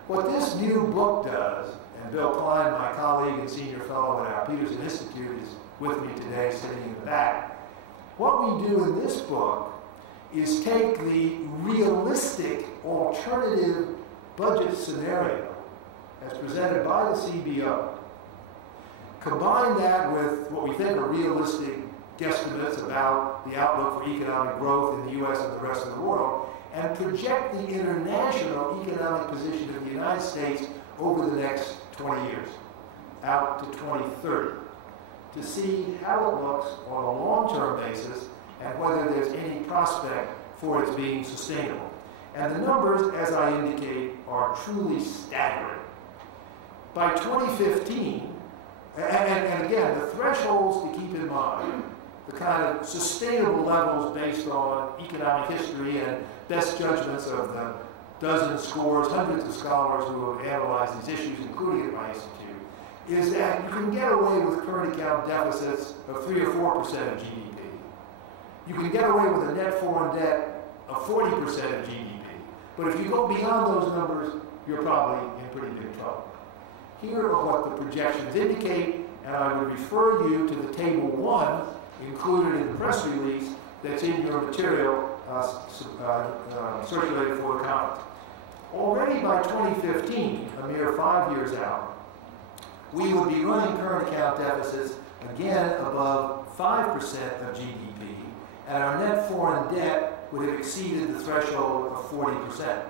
What this new book does, and Bill Klein, my colleague and senior fellow at our Peterson Institute, is with me today sitting in the back. What we do in this book is take the realistic alternative budget scenario as presented by the CBO, combine that with what we think are realistic guesstimates about the outlook for economic growth in the U.S. and the rest of the world, and project the international economic position of the United States over the next 20 years, out to 2030, to see how it looks on a long-term basis and whether there's any prospect for its being sustainable. And the numbers, as I indicate, are truly staggering. By 2015, and again, the thresholds to keep in mind, the kind of sustainable levels based on economic history and best judgments of the dozens, scores, hundreds of scholars who have analyzed these issues, including at my institute, is that you can get away with current account deficits of 3 or 4% of GDP. You can get away with a net foreign debt of 40% of GDP. But if you go beyond those numbers, you're probably in pretty big trouble. Here are what the projections indicate, and I would refer you to the Table 1 included in the press release that's in your material circulated for the conference. Already by 2015, a mere 5 years out, we would be running current account deficits again above 5% of GDP, and our net foreign debt would have exceeded the threshold of 40%.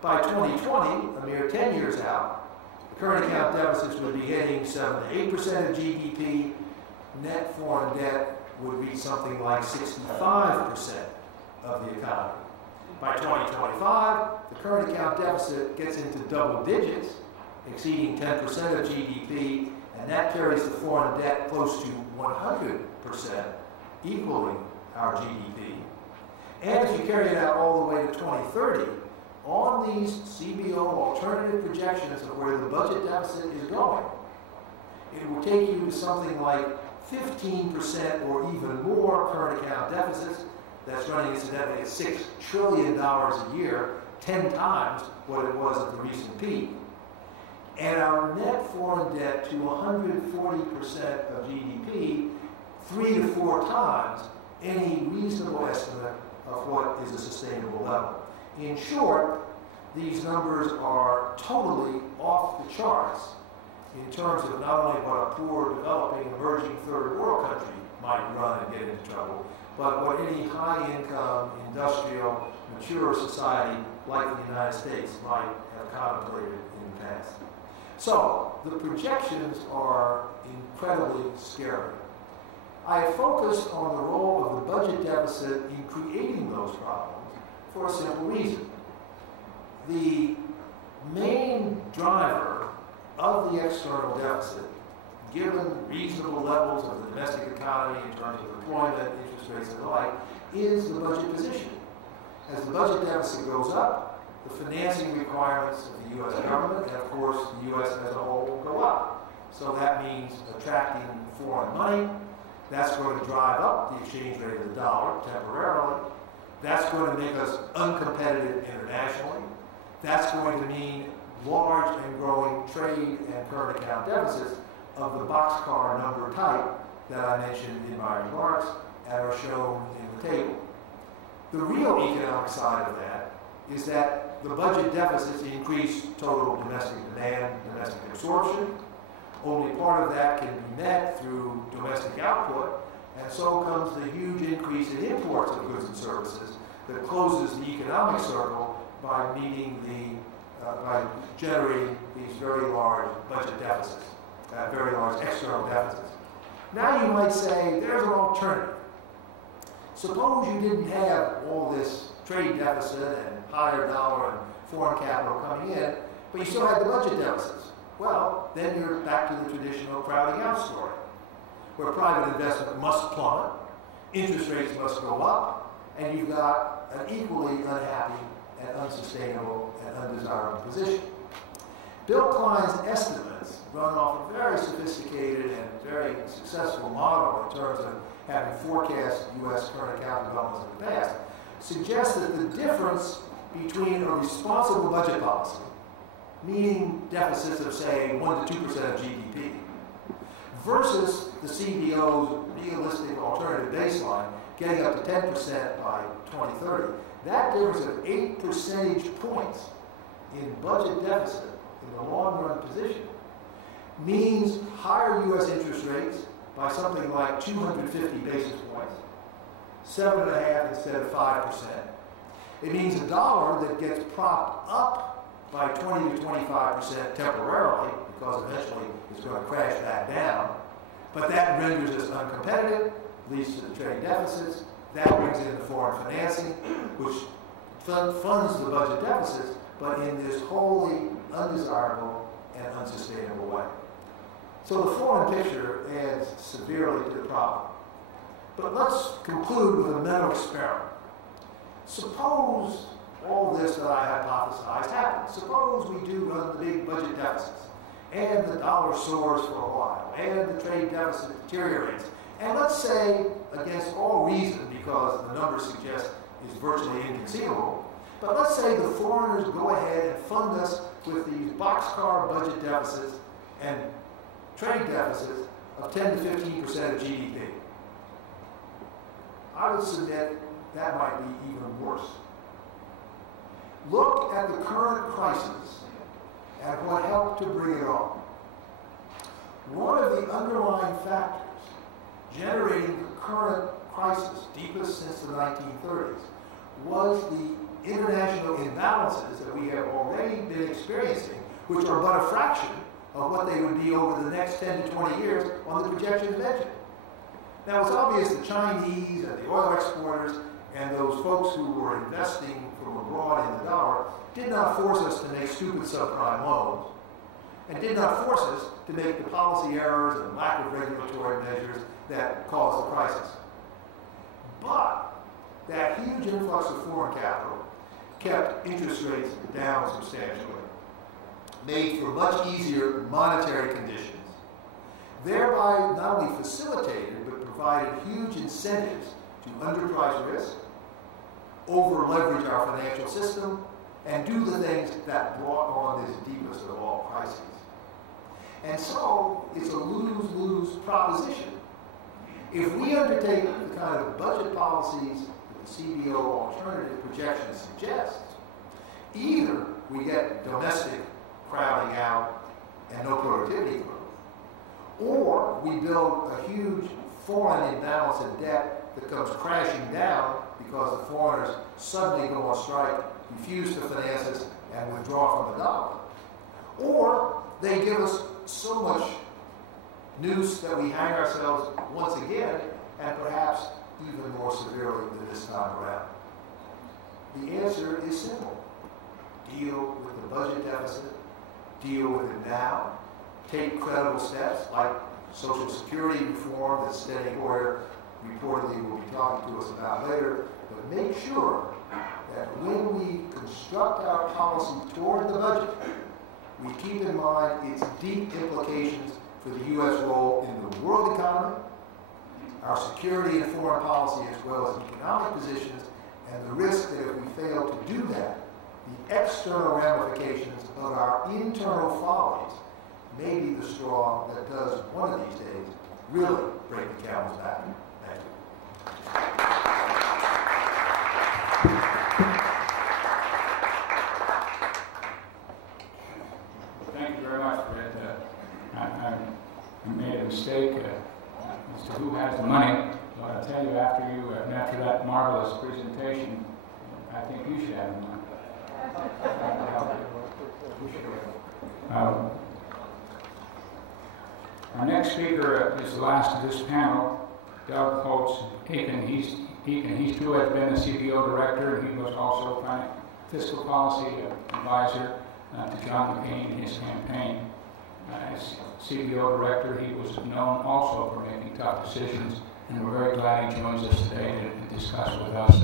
By 2020, a mere 10 years out, the current account deficits would be hitting 7 to 8% of GDP. Net foreign debt would reach something like 65% of the economy. By 2025, the current account deficit gets into double digits, exceeding 10% of GDP, and that carries the foreign debt close to 100%, equaling our GDP. And if you carry it out all the way to 2030, on these CBO alternative projections of where the budget deficit is going, it will take you to something like 15% or even more current account deficits. That's running incidentally at $6 trillion a year, 10 times what it was at the recent peak. and our net foreign debt to 140% of GDP, 3 to 4 times any reasonable estimate of what is a sustainable level. In short, these numbers are totally off the charts in terms of not only what a poor, developing, emerging third world country might run and get into trouble, but what any high-income, industrial, mature society like the United States might have contemplated in the past. So, the projections are incredibly scary. I have focused on the role of the budget deficit in creating those problems for a simple reason. The main driver of the external deficit, given reasonable levels of the domestic economy in terms of employment, interest rates, and the like, is the budget position. As the budget deficit goes up, the financing requirements of the U.S. government, and of course the U.S. as a whole, go up. So that means attracting foreign money. That's going to drive up the exchange rate of the dollar temporarily. That's going to make us uncompetitive internationally. That's going to mean large and growing trade and current account deficits of the boxcar number type that I mentioned in my remarks and are shown in the table. The real economic side of that is that the budget deficits increase total domestic demand, domestic absorption. Only part of that can be met through domestic output, and so comes the huge increase in imports of goods and services that closes the economic circle by by generating these very large budget deficits, very large external deficits. Now you might say, there's an alternative. Suppose you didn't have all this trade deficit and higher dollar and foreign capital coming in, but you still had the budget deficits. Well, then you're back to the traditional crowding out story, where private investment must plummet, interest rates must go up, and you've got an equally unhappy and unsustainable and undesirable position. Bill Klein's estimates run off a very sophisticated and very successful model in terms of having forecast U.S. current account developments in the past, suggests that the difference between a responsible budget policy, meaning deficits of, say, 1 to 2% of GDP, versus the CBO's realistic alternative baseline, getting up to 10% by 2030, that difference of 8 percentage points in budget deficit in the long-run position means higher U.S. interest rates by something like 250 basis points, 7.5% instead of 5%. It means a dollar that gets propped up by 20 to 25% temporarily, because eventually it's going to crash back down, but that renders us uncompetitive, leads to the trade deficits, that brings in the foreign financing, which funds the budget deficits, but in this wholly undesirable and unsustainable way. So the foreign picture adds severely to the problem. But let's conclude with a mental experiment. Suppose all this that I hypothesized happens. Suppose we do run the big budget deficits, and the dollar soars for a while, and the trade deficit deteriorates. And let's say, against all reason, because the numbers suggest is virtually inconceivable, but let's say the foreigners go ahead and fund us with these boxcar budget deficits and trade deficits of 10 to 15% of GDP. I would submit that might be even worse. Look at the current crisis and what helped to bring it on. One of the underlying factors generating the current crisis, deepest since the 1930s, was the international imbalances that we have already been experiencing, which are but a fraction of what they would be over the next 10 to 20 years on the projections mentioned. Now, it's obvious the Chinese and the oil exporters and those folks who were investing from abroad in the dollar did not force us to make stupid subprime loans, and did not force us to make the policy errors and lack of regulatory measures that caused the crisis. But that huge influx of foreign capital kept interest rates down substantially, made for much easier monetary conditions, thereby not only facilitated but provided huge incentives to underprice risk, over-leverage our financial system, and do the things that brought on this deepest of all crises. And so it's a lose-lose proposition. If we undertake the kind of budget policies that the CBO alternative projections suggest, either we get domestic crowding out and no productivity growth, or we build a huge foreign imbalance in debt that comes crashing down because the foreigners suddenly go on strike, refuse to finance us, and withdraw from the dollar. Or they give us so much noose that we hang ourselves once again, and perhaps even more severely than this time around. The answer is simple. Deal with the budget deficit, deal with it now, take credible steps like Social Security reform that Steny Hoyer reportedly will be talking to us about later, but make sure that when we construct our policy toward the budget, we keep in mind its deep implications for the U.S. role in the world economy, our security and foreign policy, as well as economic positions, and the risk that if we fail to do that, the external ramifications of our internal follies may be the straw that does one of these days really break the camel's back. Thank you. Thank you very much, Fred. I made a mistake as to who has the money. So I'll tell you, after that marvelous presentation, I think you should have the money. Our next speaker is the last of this panel, Doug Holtz-Eakin. He too has been the CBO director. He was also fiscal policy advisor to John McCain in his campaign. As CBO director, he was known also for making tough decisions, and we're very glad he joins us today to discuss with us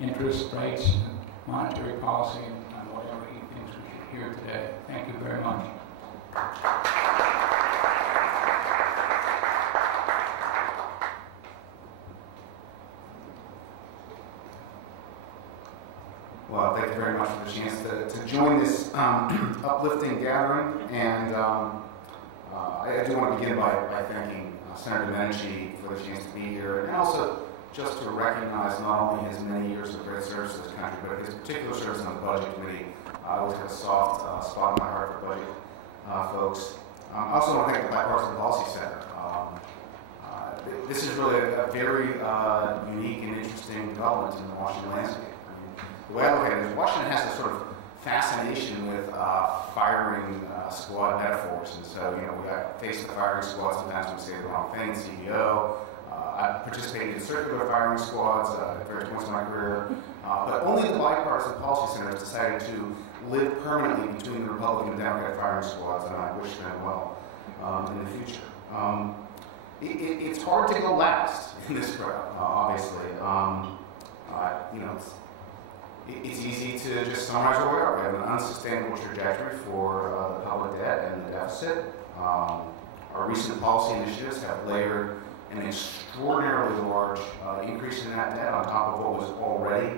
interest rates, and monetary policy, and whatever he thinks we should hear today. Thank you very much. Well, thank you very much for the chance to join this uplifting gathering, and I do want to begin by thanking Senator Domenici for the chance to be here, and also just to recognize not only his many years of great service to this country, but his particular service on the Budget Committee. I always have a soft spot in my heart for budget folks. I also want to thank the Bipartisan Policy Center. This is really a very unique and interesting development in the Washington landscape. The way I look at it is Washington has this sort of fascination with firing squad metaphors. And so, we face the firing squad, sometimes we say the wrong thing, CBO. I've participated in circular firing squads at various points in my career. But only the Bipartisan Policy Center has decided to live permanently between the Republican and Democrat firing squads, and I wish them well in the future. It's hard to go last in this crowd, obviously. It's easy to just summarize where we are. We have an unsustainable trajectory for the public debt and the deficit. Our recent policy initiatives have layered an extraordinarily large increase in that debt on top of what was already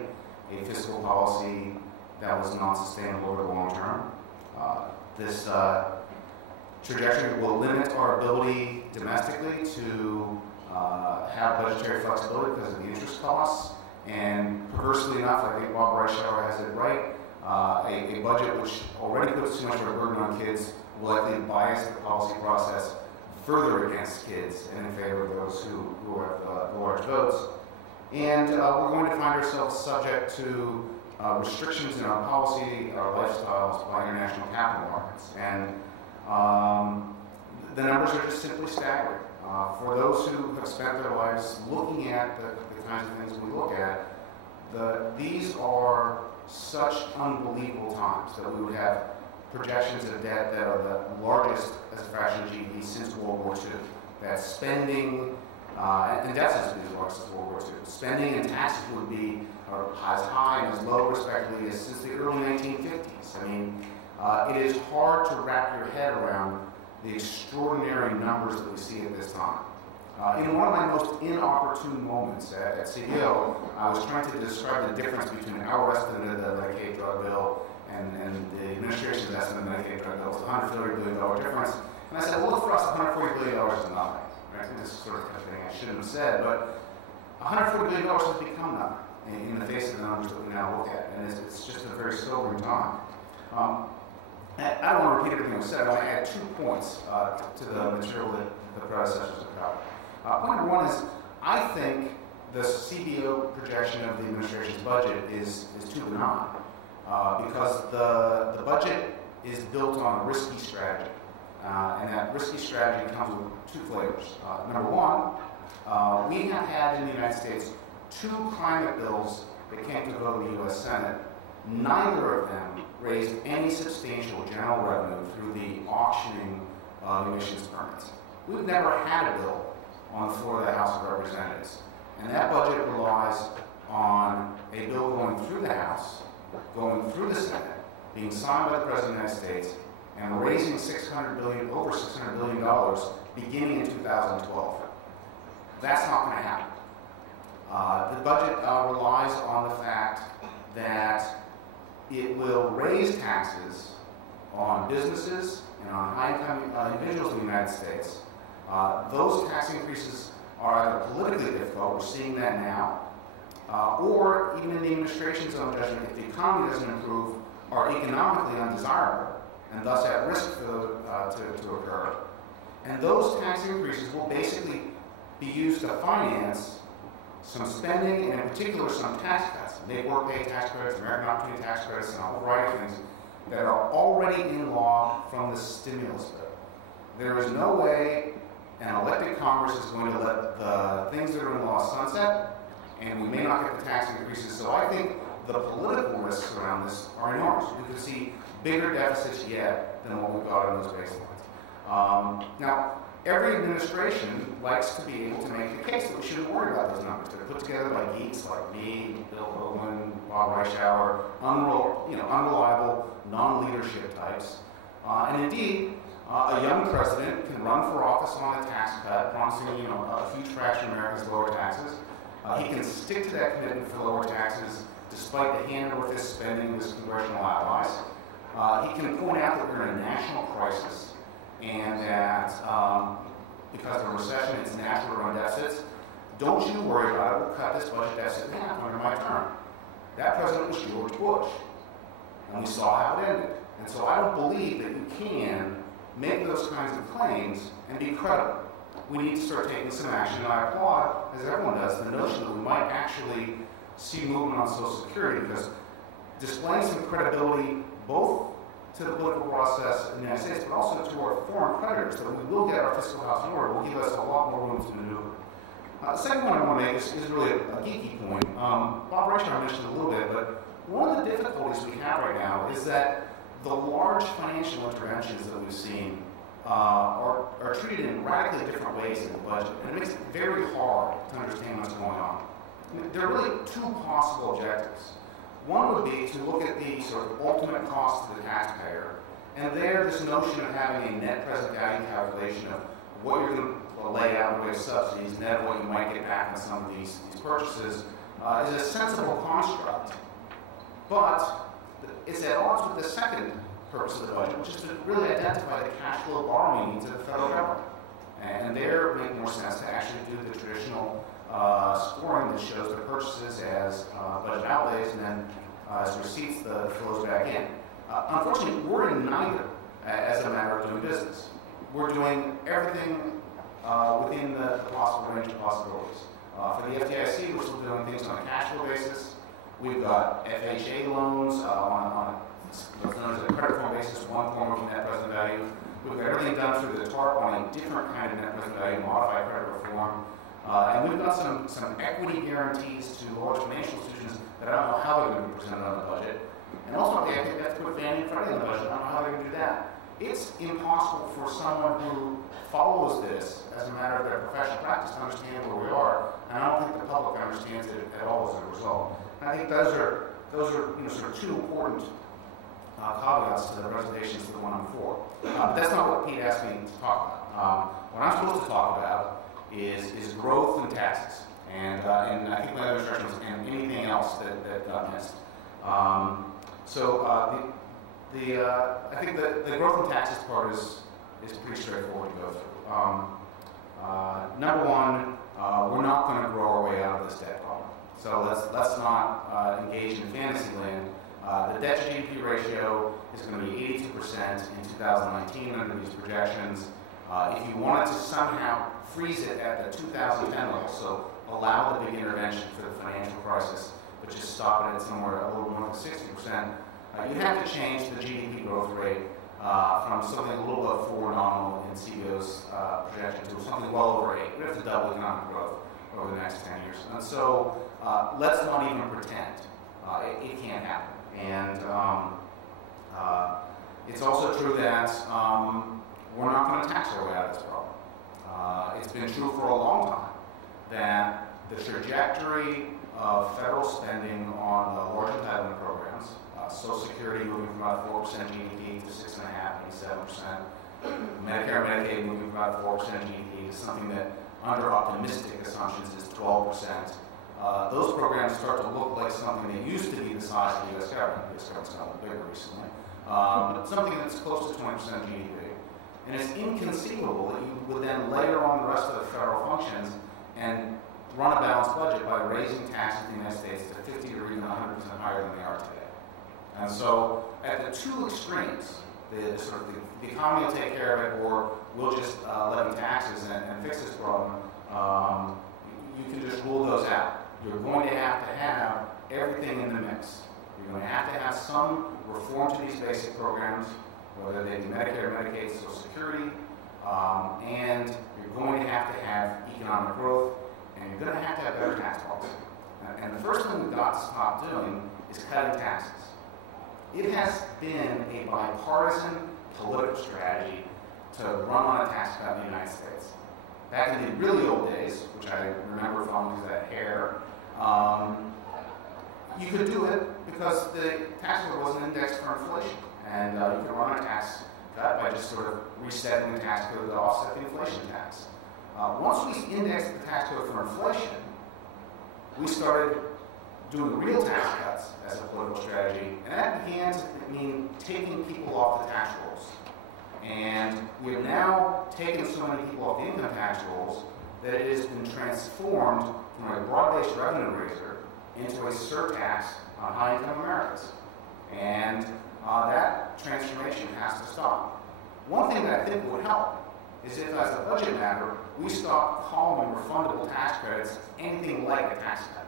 a fiscal policy that was not sustainable over the long term. This trajectory will limit our ability domestically to have budgetary flexibility because of the interest costs. And perversely enough, I think Bob Reischauer has it right, a budget which already puts too much of a burden on kids will likely bias the policy process further against kids and in favor of those who have large votes. And we're going to find ourselves subject to restrictions in our policy, our lifestyles by international capital markets. And the numbers are just simply staggering. For those who have spent their lives looking at the kinds of things we look at, these are such unbelievable times that we would have projections of debt that are the largest as a fraction of GDP since World War II. That spending and deficits would be the largest since World War II. Spending and taxes would be as high and as low, respectively, as since the early 1950s. I mean, it is hard to wrap your head around the extraordinary numbers that we see at this time. In one of my most inopportune moments at CBO, I was trying to describe the difference between our estimate of the Medicaid drug bill and the administration's estimate of the Medicaid drug bill. It's a $130 billion difference. And I said, well, for us, $140 billion is nothing. Right? I think this is sort of the kind of thing I shouldn't have said, but $140 billion has become nothing in the face of the numbers that we now look at, and it's just a very sobering time. I don't want to repeat everything I said. I want to add 2 points to the material that the predecessors have covered. Point number one is, I think the CBO projection of the administration's budget is too benign because the budget is built on a risky strategy. And that risky strategy comes with 2 flavors. Number one, we have had in the United States 2 climate bills that came to vote in the U.S. Senate. Neither of them raised any substantial general revenue through the auctioning of emissions permits. We've never had a bill on the floor of the House of Representatives. And that budget relies on a bill going through the House, going through the Senate, being signed by the President of the United States, and raising over $600 billion beginning in 2012. That's not going to happen. The budget relies on the fact that it will raise taxes on businesses and on high-income individuals in the United States. Those tax increases are either politically difficult, we're seeing that now, or even in the administration's own judgment, if the economy doesn't improve, are economically undesirable and thus at risk to occur. And those tax increases will basically be used to finance some spending, and in particular some tax cuts, make work pay tax credits, American Opportunity tax credits, and a whole variety of things that are already in law from the stimulus bill. There is no way an elected Congress is going to let the things that are in law sunset, and we may not get the tax increases. So I think the political risks around this are enormous. We could see bigger deficits yet than what we've got in those baselines. Now, every administration likes to be able to make the case that we shouldn't worry about those numbers. They're put together by geeks like me, Bill Hoagland, Bob Reischauer, unreliable, non-leadership types. And indeed, a young president can run for office on a tax cut, promising a huge fraction of Americans lower taxes. He can stick to that commitment for lower taxes despite the hand-over-fist spending of his congressional allies. He can point out that we're in a national crisis and that because of a recession, it's natural to run deficits. Don't you worry about it. We'll cut this budget deficit in half under my term. That president was George Bush, and we saw how it ended. And so I don't believe that you can make those kinds of claims and be credible. We need to start taking some action, and I applaud, as everyone does, the notion that we might actually see movement on Social Security, because displaying some credibility both to the political process in the United States, but also to our foreign creditors, that we will get our fiscal house in order, will give us a lot more room to maneuver. The second point I want to make is really a geeky point. Bob Reischauer mentioned it a little bit, but one of the difficulties we have right now is that the large financial interventions that we've seen are treated in radically different ways in the budget, and it makes it very hard to understand what's going on. I mean, there are really 2 possible objectives. One would be to look at the sort of ultimate cost to the taxpayer, and there this notion of having a net present value calculation of what you're going to lay out in the way of subsidies, net of what you might get back on some of these purchases, is a sensible construct. But it's at odds with the second purpose of the budget, which is to really identify the cash flow borrowing needs of the federal government. And there it makes more sense to actually do the traditional scoring that shows the purchases as budget outlays and then as receipts that flows back in. Unfortunately, we're in neither as a matter of doing business. We're doing everything within the possible range of possibilities. For the FDIC, we're still doing things on a cash flow basis. We've got FHA loans on what's known as a credit form basis, one form of net present value. We've got everything done through the TARP on a different kind of net present value, modified credit reform. And we've got some equity guarantees to large financial institutions that I don't know how they're going to be presented on the budget. And ultimately, I think they have to put Fannie and Freddie on the budget. I don't know how they're going to do that. It's impossible for someone who follows this as a matter of their professional practice to understand where we are, and I don't think the public understands it at all as a result. And I think those are sort of 2 important caveats to the presentations to the one before. But that's not what Pete asked me to talk about. What I'm supposed to talk about is growth and taxes, and I think my other instructions and anything else that got missed. I think the growth and taxes part is is pretty straightforward to go through. Number one, we're not going to grow our way out of this debt problem. So let's not engage in fantasy land. The debt to GDP ratio is going to be 82% in 2019 under these projections. If you wanted to somehow freeze it at the 2010 level, so allow the big intervention for the financial crisis, but just stop it at somewhere a little more than 60%, you have to change the GDP growth rate from something a little above 4 nominal in CBO's projection to something well over 8. We have to double economic growth over the next 10 years. And so let's not even pretend it can't happen. And it's also true that we're not going to tax our way out of this problem. It's been true for a long time that the trajectory of federal spending on large entitlement programs, Social Security moving from about 4% GDP to 6.5%, maybe 7%, Medicare and Medicaid moving from about 4% GDP to something that under optimistic assumptions is 12%. Those programs start to look like something that used to be the size of the U.S. government. The U.S. government's gotten bigger recently. But something that's close to 20% GDP. And it's inconceivable that you would then layer on the rest of the federal functions and run a balanced budget by raising taxes in the United States to 50 or even 100% higher than they are today. And so at the two extremes, the economy will take care of it, or we'll just levy taxes and fix this problem, you can just rule those out. You're going to have everything in the mix. You're going to have some reform to these basic programs, whether they be Medicare, Medicaid, Social Security, and you're going to have economic growth, and you're going to have better tax policy. And the first thing we've got to stop doing is cutting taxes. It has been a bipartisan political strategy to run on a tax cut in the United States. Back in the really old days, which I remember from because of that hair, you could do it because the tax code wasn't indexed for inflation. And you could run a tax cut by just sort of resetting the tax code to offset the inflation tax. Once we indexed the tax code for inflation, we started doing real tax cuts as a political strategy, and that began to mean taking people off the tax rolls. And we have now taken so many people off the income tax rolls that it has been transformed from a broad-based revenue raiser into a surtax on high-income Americans. And that transformation has to stop. One thing that I think would help is if, as a budget matter, we stop calling refundable tax credits anything like a tax cut.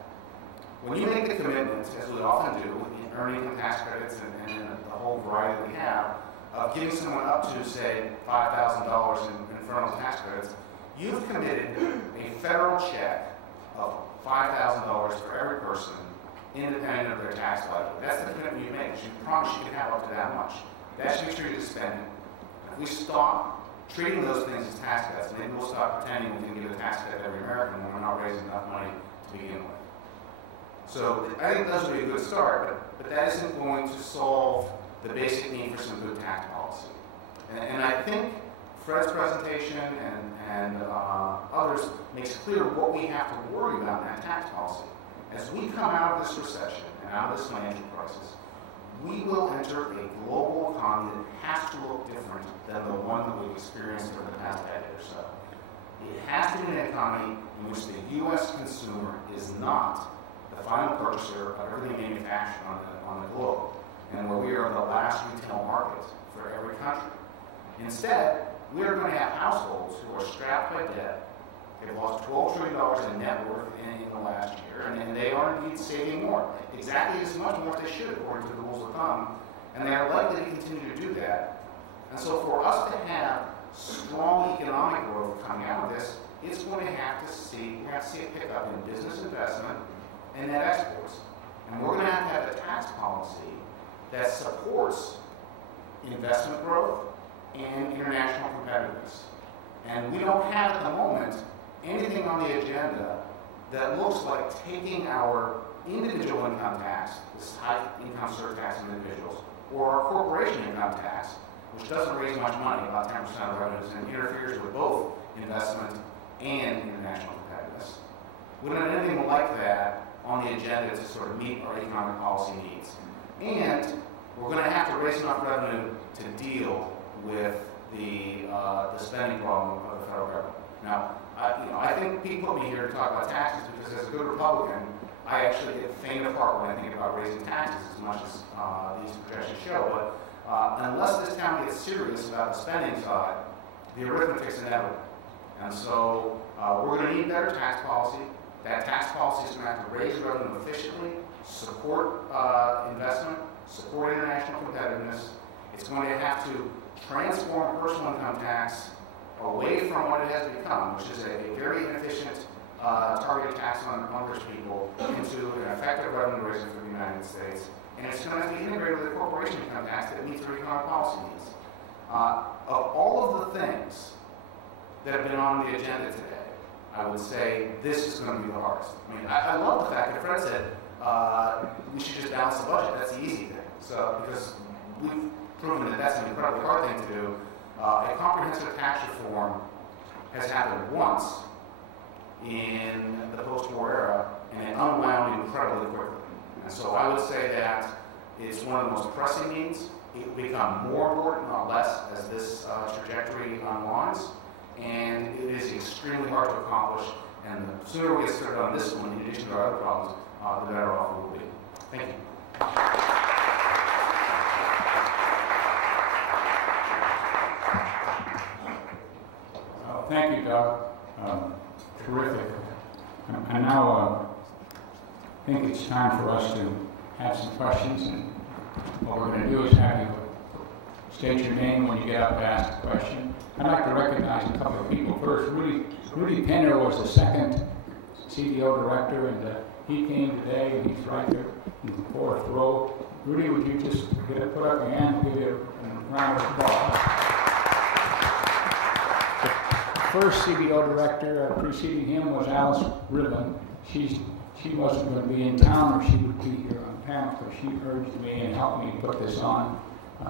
When you make the commitment, as we often do with the earning income tax credits and the whole variety that we have, of giving someone up to, say, $5,000 in federal tax credits, you've committed a federal check of $5,000 for every person, independent of their tax budget. That's the commitment you make. You promise you can have up to that much. That should be treated as spending. If we stop treating those things as tax cuts, maybe we'll stop pretending we can give a tax cut to every American when we're not raising enough money to begin with. So I think those would be a good start, but that isn't going to solve the basic need for some good tax policy. And I think Fred's presentation and others makes clear what we have to worry about in that tax policy. As we come out of this recession and out of this financial crisis, we will enter a global economy that has to look different than the one that we've experienced over the past decade or so. It has to be an economy in which the U.S. consumer is not the final purchaser of everything manufactured on the globe, and where we are the last retail market for every country. Instead, we are going to have households who are strapped by debt. They've lost $12 trillion in net worth in the last year, and they are indeed saving more, exactly as much more as they should according to the rules of thumb, and they are likely to continue to do that. And so for us to have strong economic growth coming out of this, it's going to have to see a pickup in business investment and net exports. And we're going to have a tax policy that supports investment growth and international competitiveness. And we don't have at the moment anything on the agenda that looks like taking our individual income tax, this high income surtax on individuals, or our corporation income tax, which doesn't raise much money, about 10% of revenues, and interferes with both investment and international competitiveness. We don't have anything like that on the agenda to sort of meet our economic policy needs. And we're going to have to raise enough revenue to deal with the spending problem of the federal government. Now, I think people put me here to talk about taxes because as a good Republican, I actually get faint of heart when I think about raising taxes as much as these projections show. But unless this town gets serious about the spending side, the arithmetic's inevitable. And so we're going to need better tax policy. That tax policy is going to have to raise revenue efficiently, support investment, support international competitiveness. It's going to have to transform personal income tax away from what it has become, which is a very inefficient targeted tax on rich people, into an effective revenue raiser for the United States. And it's going to have to be integrated with a corporation income tax that meets our economic policy needs. Of all of the things that have been on the agenda today, I would say this is going to be the hardest. I mean, I love the fact that Fred said we should just balance the budget. That's the easy thing. So, because we've proven that that's an incredibly hard thing to do. A comprehensive tax reform has happened once in the post-war era, and it unwound incredibly quickly. And so I would say that it's one of the most pressing needs. It will become more important, not less, as this trajectory unwinds. And it is extremely hard to accomplish. And the sooner we get started on this one, in addition to our other problems, the better off we will be. Thank you. Thank you, Doug. Terrific. I now think it's time for us to have some questions. And what we're going to do is have you state your name when you get up to ask a question. I'd like to recognize a couple of people first. Rudy Penner was the second CDO director, and he came today, and he's right there in the fourth row. Rudy, would you just put up your hand and give you a round of applause? The first CDO director preceding him was Alice Ribbon. She wasn't going to be in town, or she would be here on the panel, so she urged me and helped me put this on.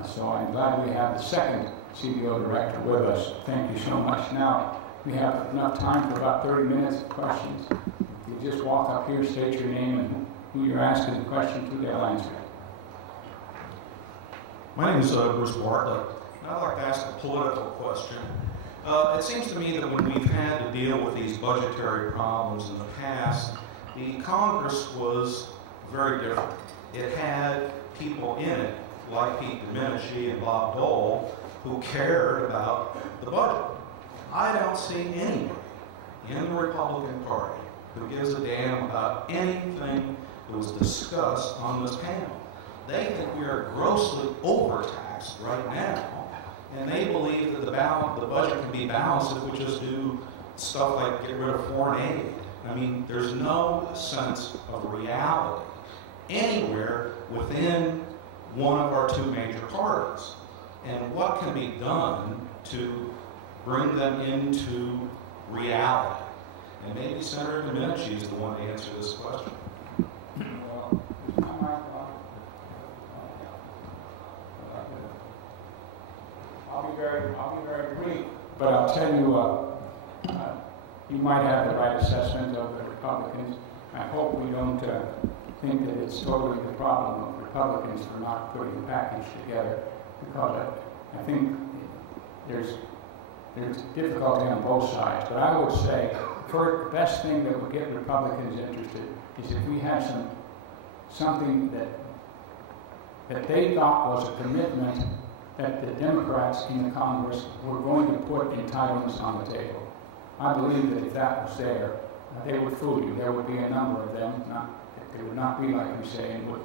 So I'm glad we have the second CDO director with us. Thank you so much. Now, we have enough time for about 30 minutes of questions. You just walk up here, state your name and who you're asking the question to, they'll answer it. My name is Bruce Bartlett, and I'd like to ask a political question. It seems to me that when we've had to deal with these budgetary problems in the past, the Congress was very different. It had people in it, like Pete Domenici and Bob Dole, who cared about the budget. I don't see anybody in the Republican Party who gives a damn about anything that was discussed on this panel. They think we are grossly overtaxed right now, and they believe that the budget can be balanced if we just do stuff like get rid of foreign aid. I mean, there's no sense of reality anywhere within one of our two major parties. And what can be done to bring them into reality? And maybe Senator Domenici is the one to answer this question. I'll be very brief, but I'll tell you, you might have the right assessment of the Republicans. I hope we don't think that it's totally the problem of Republicans for not putting the package together, because I think there's difficulty on both sides. But I would say the best thing that would get Republicans interested is if we had something that they thought was a commitment that the Democrats in the Congress were going to put entitlements on the table. I believe that if that was there, they would fool you. There would be a number of them. They would not be, like you say, and would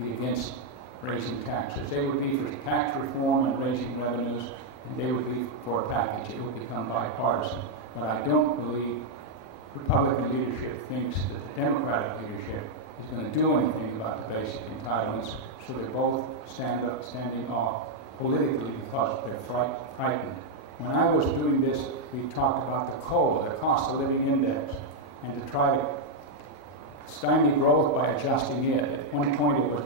be against raising taxes. They would be for tax reform and raising revenues, and they would be for a package. It would become bipartisan. But I don't believe Republican leadership thinks that the Democratic leadership is going to do anything about the basic entitlements, so they're both standing off politically because they're frightened. When I was doing this, we talked about the COLA, the cost of living index, and to try to stymie growth by adjusting it. At one point it was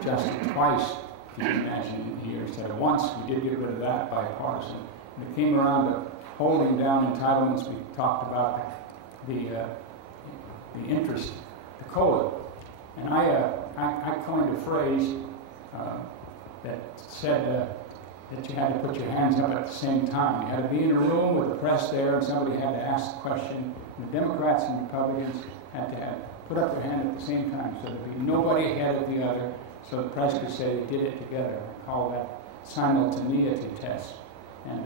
adjusted twice, if you can imagine, in here instead of once. We did get rid of that bipartisan. When it came around to holding down entitlements, we talked about the interest, the COLA. And I coined a phrase that said, that you had to put your hands up at the same time. You had to be in a room with the press there, and somebody had to ask the question. And the Democrats and Republicans had to put up their hand at the same time, so there'd be nobody ahead of the other, so the press could say they did it together. We call that simultaneity test. And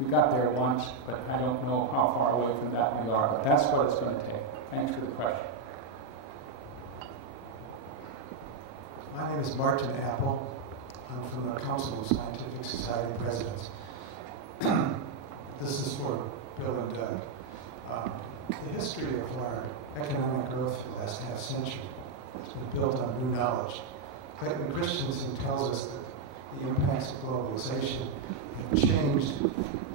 we got there once, but I don't know how far away from that we are, but that's what it's going to take. Thanks for the question. My name is Martin Apple. I'm from the Council of Scientific Society Presidents. This is for Bill and Doug. The history of our economic growth for the last half century has been built on new knowledge. Clayton Christensen tells us that the impacts of globalization have changed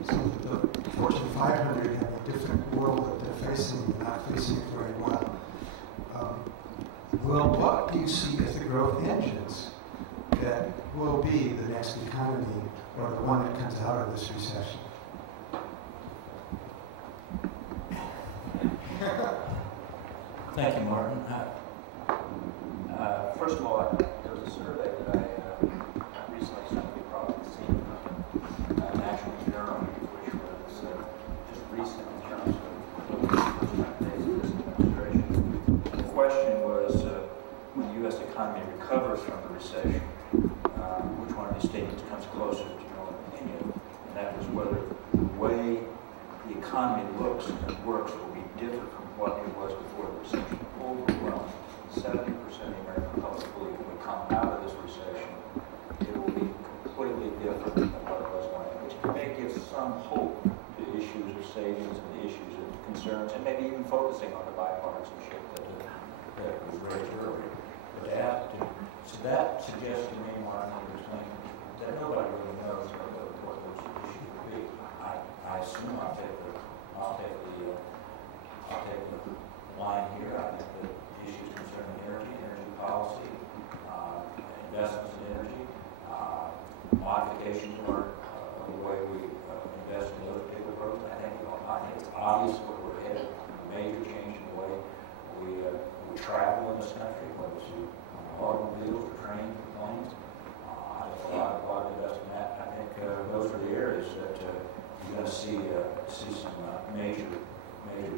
so that the Fortune 500 have a different world that they're facing and not facing it very well. Well, what do you see as the growth engines that will be the next economy or the one that comes out of this recession? Thank you, Martin. First of all, there was a survey that I recently sent probably seen from National Journal, which was just recent in terms of the first 10 days of this administration. The question was, when the U.S. economy recovers from the recession, which one of these statements comes closer to your opinion? And that was whether the way the economy looks and works will be different from what it was before the recession. Overwhelming, 70% of the American public believe when we come out of this recession, it will be completely different than what it was going, which may give some hope to issues of savings and the issues of concerns, and maybe even focusing on the bipartisanship that was raised earlier. But so that suggests to me, Martin, that nobody really knows what those issues would be. I assume I'll take the line here. I think the issues concerning energy policy, investments in energy, modifications of the way we invest in those particular programs. I think it's obvious where we're headed. A major change in the way we travel in this country, whether it's automobiles or trains or planes. I think a lot of investment in that. I think those are the areas that you're going to see some major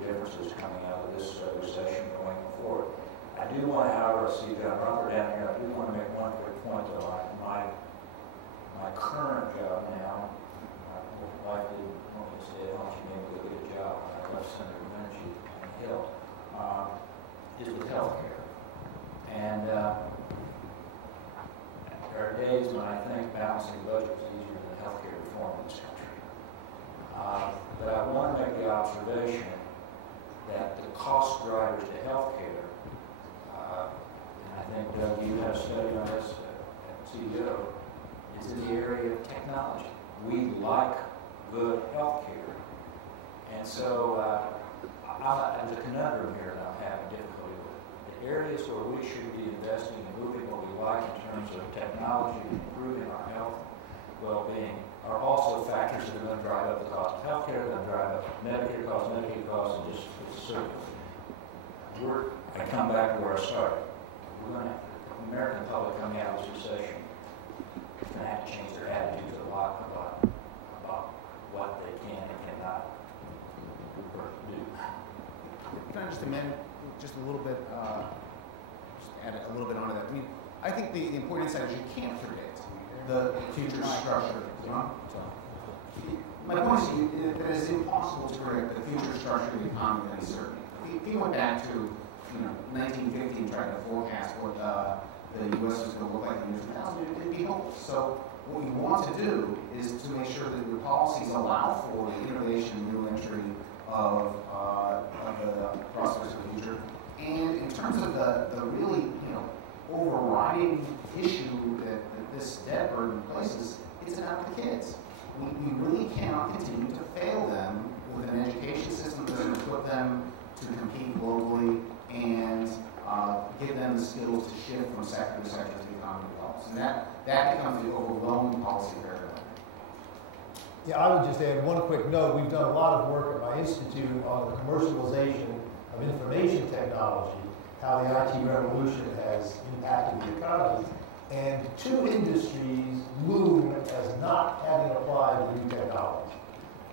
differences coming out of this recession going forward. I do want to, however, see John Rumper down here, I do want to make one quick point though. My current job now, I will likely want to stay at home, she may be able to get a job when I left Senator Domenici on the Hill, is with health care. And there are days when I think balancing the budget is easier than health care reform in this country. But I want to make the observation that the cost drivers to health care, and I think, Doug, you had a study on this at CEO, is in the area of technology. We like good health care. And so there's a conundrum here that I'm having difficulty with. The areas where we should be investing and moving what we like in terms of technology and improving our health well-being are also factors that are going to drive up the cost of health care, going to drive up Medicare costs, Medicaid costs, and just it's a circle. I come back to where I started. We're going to have the American public coming out of this recession is going to have to change their attitudes a lot about what they can and cannot do. Can I just amend just a little bit, just add a little bit onto that? I mean, I think the important insight is you can't predict the future structure. My point is that it's impossible to predict the future structure of the economy with any certainty. If you went back to 1950 and tried to forecast what the U.S. was going to look like in the year 2000, it'd be hopeless. So what we want to do is to make sure that the policies allow for the innovation, new entry of the prospects of the future. And in terms of the really overriding issue that this debt burden places, it's about the kids. We really cannot continue to fail them with an education system that doesn't equip them to compete globally and give them the skills to shift from sector to sector as the economy develops. And that becomes the overwhelming policy paradigm. Yeah, I would just add one quick note. We've done a lot of work at my institute on the commercialization of information technology, how the IT revolution has impacted the economy. and two industries loom as not having applied the new technology,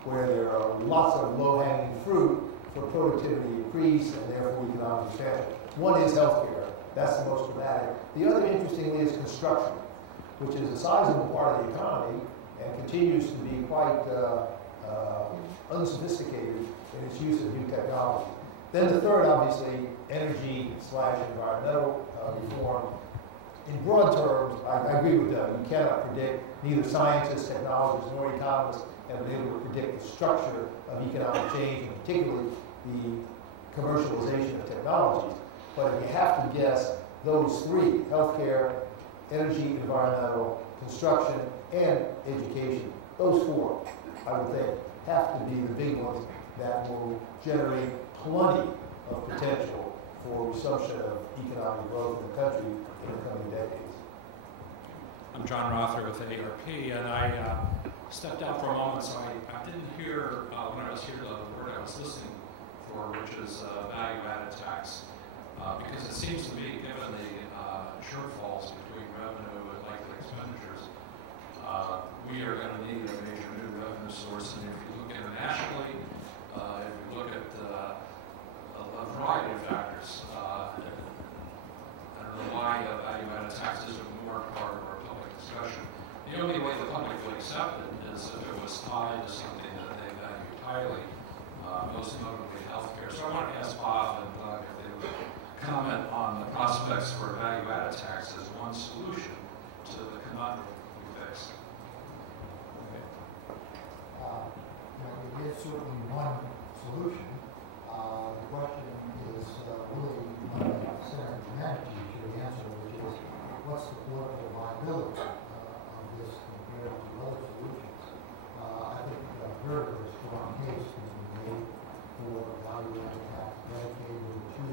where there are lots of low-hanging fruit for productivity increase and therefore economic expansion. One is healthcare. That's the most dramatic. The other, interestingly, is construction, which is a sizable part of the economy and continues to be quite unsophisticated in its use of new technology. Then the third, obviously, energy/environmental reform. In broad terms, I agree with Doug. You cannot predict, neither scientists, technologists, nor economists have been able to predict the structure of economic change, and particularly the commercialization of technologies. But if you have to guess, those three, healthcare, energy, environmental, construction, and education, those four, I would think, have to be the big ones that will generate plenty of potential for resumption of economic growth in the country in the coming decades. I'm John Rother with ARP, and I stepped out for a moment, so I didn't hear when I was here the word I was listening for, which is value-added tax, because it seems to me, given the shortfalls between revenue and likely expenditures, we are going to need a major new revenue source. And if you look internationally, if you look at a variety of factors, I don't know why value-added tax isn't more part of our public discussion. The only way the public would accept it is if it was tied to something that they valued highly, most notably healthcare. So I want to ask Bob and Doug if they would comment on the prospects for value-added tax as one solution to the conundrum we face. It is certainly one solution. The question is really one Senator Domenici should answer, which is what's the political viability of this compared to other solutions? I think a very, very strong case can be made for value-added tax dedicated to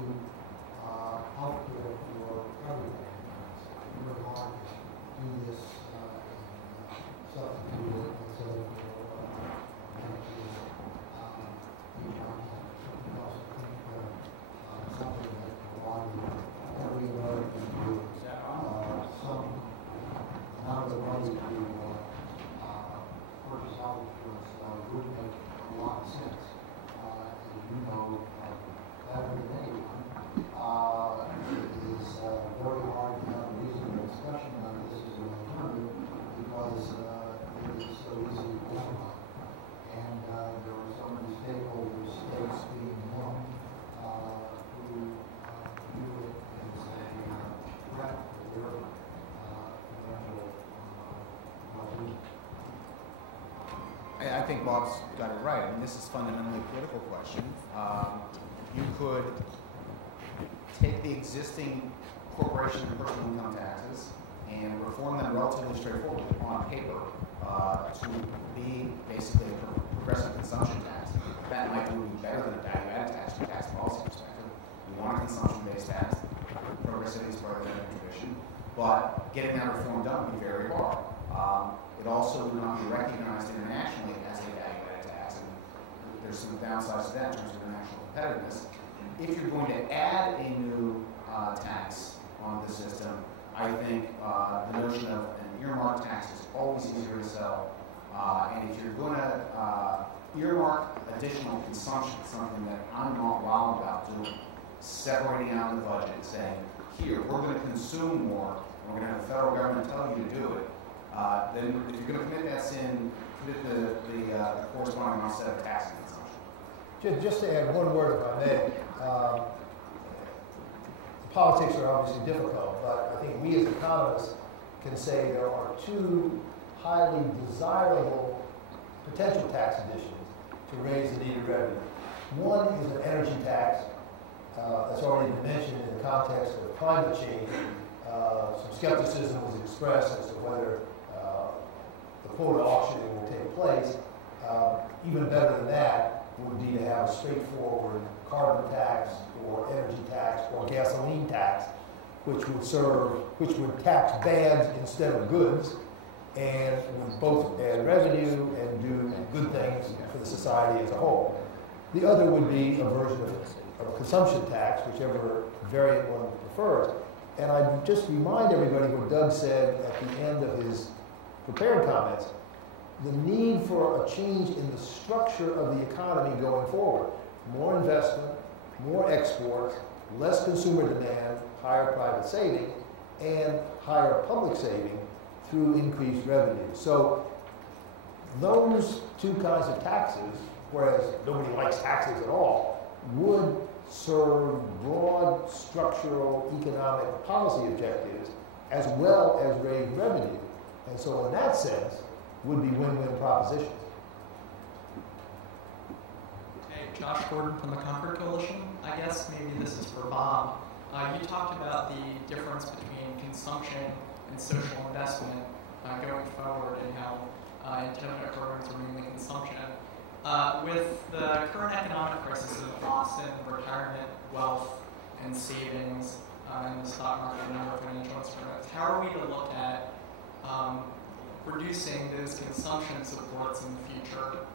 healthcare for everything. It's very hard to do this substitute it, let's say, for Medicare. Something that provided every American with some amount of money to purchase health insurance would make a lot of sense. As you know, better than anyone, it is very hard to have a reasonable discussion on this as an alternative because it is so easily identified. And there are so many stakeholders, states being one, who view it as a threat to their financial well-being. I think Bob's got it right. I mean, this is fundamentally a political question. You could take the existing corporation and personal income taxes and reform them relatively straightforwardly on paper to be basically a progressive consumption tax. That might be better than a value-added tax from a tax policy perspective. We want a consumption-based tax. Progressivity is part of that tradition. But getting that reform done would be very hard. It also would not be recognized internationally as a value-added tax. And there's some downsides to that in terms of international competitiveness. If you're going to add a new tax on the system, I think the notion of an earmark tax is always easier to sell. And if you're going to earmark additional consumption, something that I'm not wild about doing, separating out the budget and saying, here, we're going to consume more, and we're going to have the federal government tell you to do it, then if you're going to commit that sin, commit the corresponding offset of tax and consumption. Just to add one word, if I may. Politics are obviously difficult, but I think we as economists can say there are two highly desirable potential tax additions to raise the needed revenue. One is an energy tax that's already been mentioned in the context of climate change. Some skepticism was expressed as to whether the quota auctioning will take place. Even better than that would be to have a straightforward carbon tax or energy tax or gasoline tax, which would tax bads instead of goods, and would both add revenue and do good things for the society as a whole. The other would be a version of a consumption tax, whichever variant one prefers. And I just remind everybody what Doug said at the end of his prepared comments, the need for a change in the structure of the economy going forward. More investment, more exports, less consumer demand, higher private saving, and higher public saving through increased revenue. So those two kinds of taxes, whereas nobody likes taxes at all, would serve broad structural economic policy objectives as well as raise revenue. And so in that sense, would be win-win propositions. Hey, Josh Gordon from the Concord Coalition. I guess maybe this is for Bob. You talked about the difference between consumption and social investment going forward and how indefinite programs are mainly consumption. With the current economic crisis of loss in retirement, wealth, and savings in the stock market and other financial instruments, how are we to look at reducing those consumption supports in the future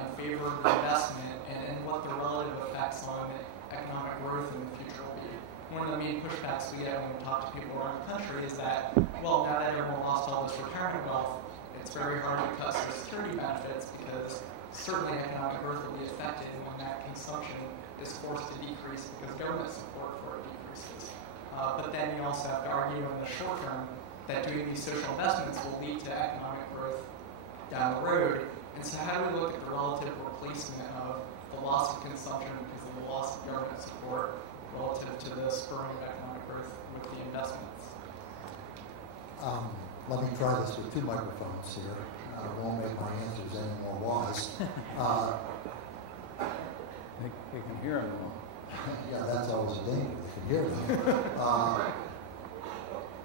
in favor of investment, and what the relative effects on economic growth in the future will be? One of the main pushbacks we get when we talk to people around the country is that, well, now that everyone lost all this retirement wealth, it's very hard to cut Social Security benefits because certainly economic growth will be affected when that consumption is forced to decrease because government support for it decreases. But then you also have to argue in the short term that doing these social investments will lead to economic growth down the road. And so how do we look at the relative replacement of the loss of consumption because of the loss of government support relative to the spurring of economic growth with the investments? Let me try this with two microphones here. I won't make my answers any more wise. They can hear them. Yeah, that's always a danger. They can hear them.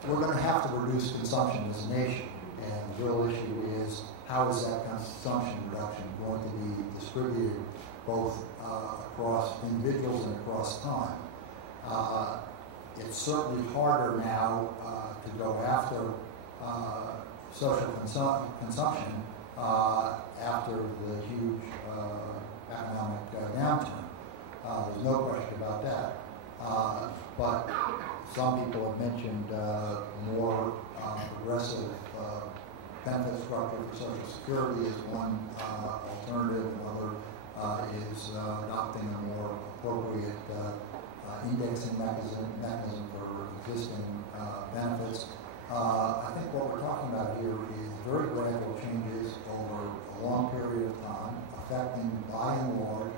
We're going to have to reduce consumption as a nation, and the real issue is how is that consumption reduction going to be distributed both across individuals and across time. It's certainly harder now to go after social consumption after the huge economic downturn. There's no question about that. But some people have mentioned more progressive benefit structure for Social Security is one alternative. Another is adopting a more appropriate indexing mechanism for existing benefits. I think what we're talking about here is very gradual changes over a long period of time, affecting by and large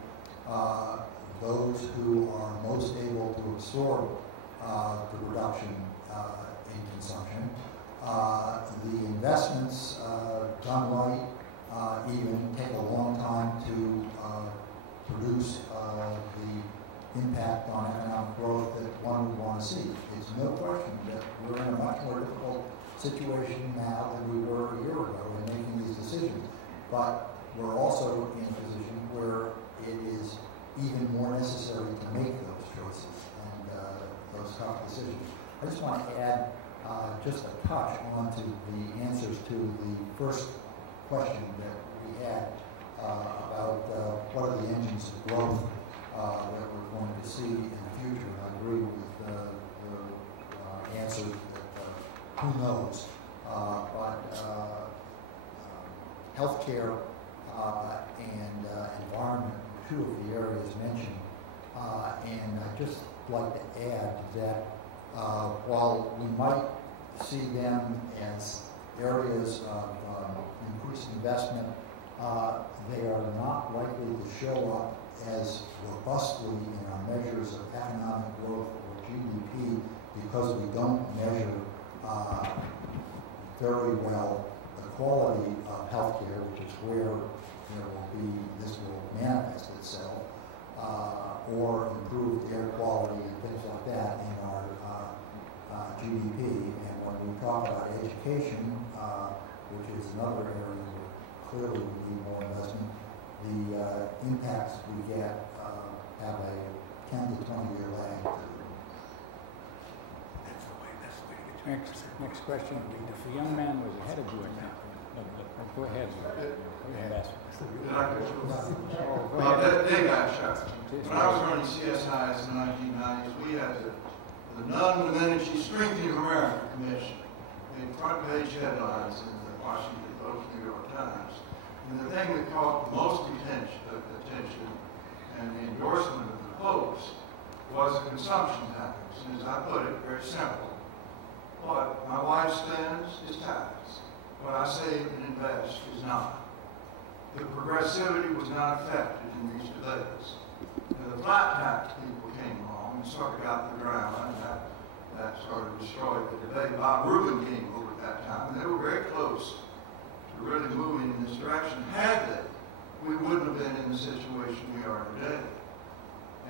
those who are most able to absorb the reduction in consumption. The investments done right even take a long time to produce the impact on economic growth that one would want to see. It's no question that we're in a much more difficult situation now than we were a year ago in making these decisions. But we're also in a position where it is even more necessary to make those choices and those tough decisions. I just want to add just a touch onto the answers to the first question that we had about what are the engines of growth that we're going to see in the future. I agree with the answer that who knows, but healthcare and environment are two of the areas mentioned. And I'd just like to add that while we might see them as areas of increased investment, they are not likely to show up as robustly in our measures of economic growth or GDP because we don't measure very well the quality of healthcare, which is where this will manifest itself, or improved air quality and things like that in our GDP. And when we talk about education, which is another area where clearly we need more investment, the impacts we get have a 10 to 20 year lag. That's the way to get to next question. The young man was ahead of you now. Go ahead. They got shots. When I was running CSIs in the 1990s, we had to the non-Domenici Strengthening America Commission made front page headlines in the Washington Post, New York Times. And the thing that caught the most attention and the endorsement of the folks was the consumption tax. And as I put it, very simple. What my wife spends is tax. What I save and invest is not. The progressivity was not affected in these debates. And the flat tax people came along and sort of got the drama, and that sort of destroyed the debate. Bob Rubin came over at that time, and they were very close to really moving in this direction. Had they, we wouldn't have been in the situation we are today.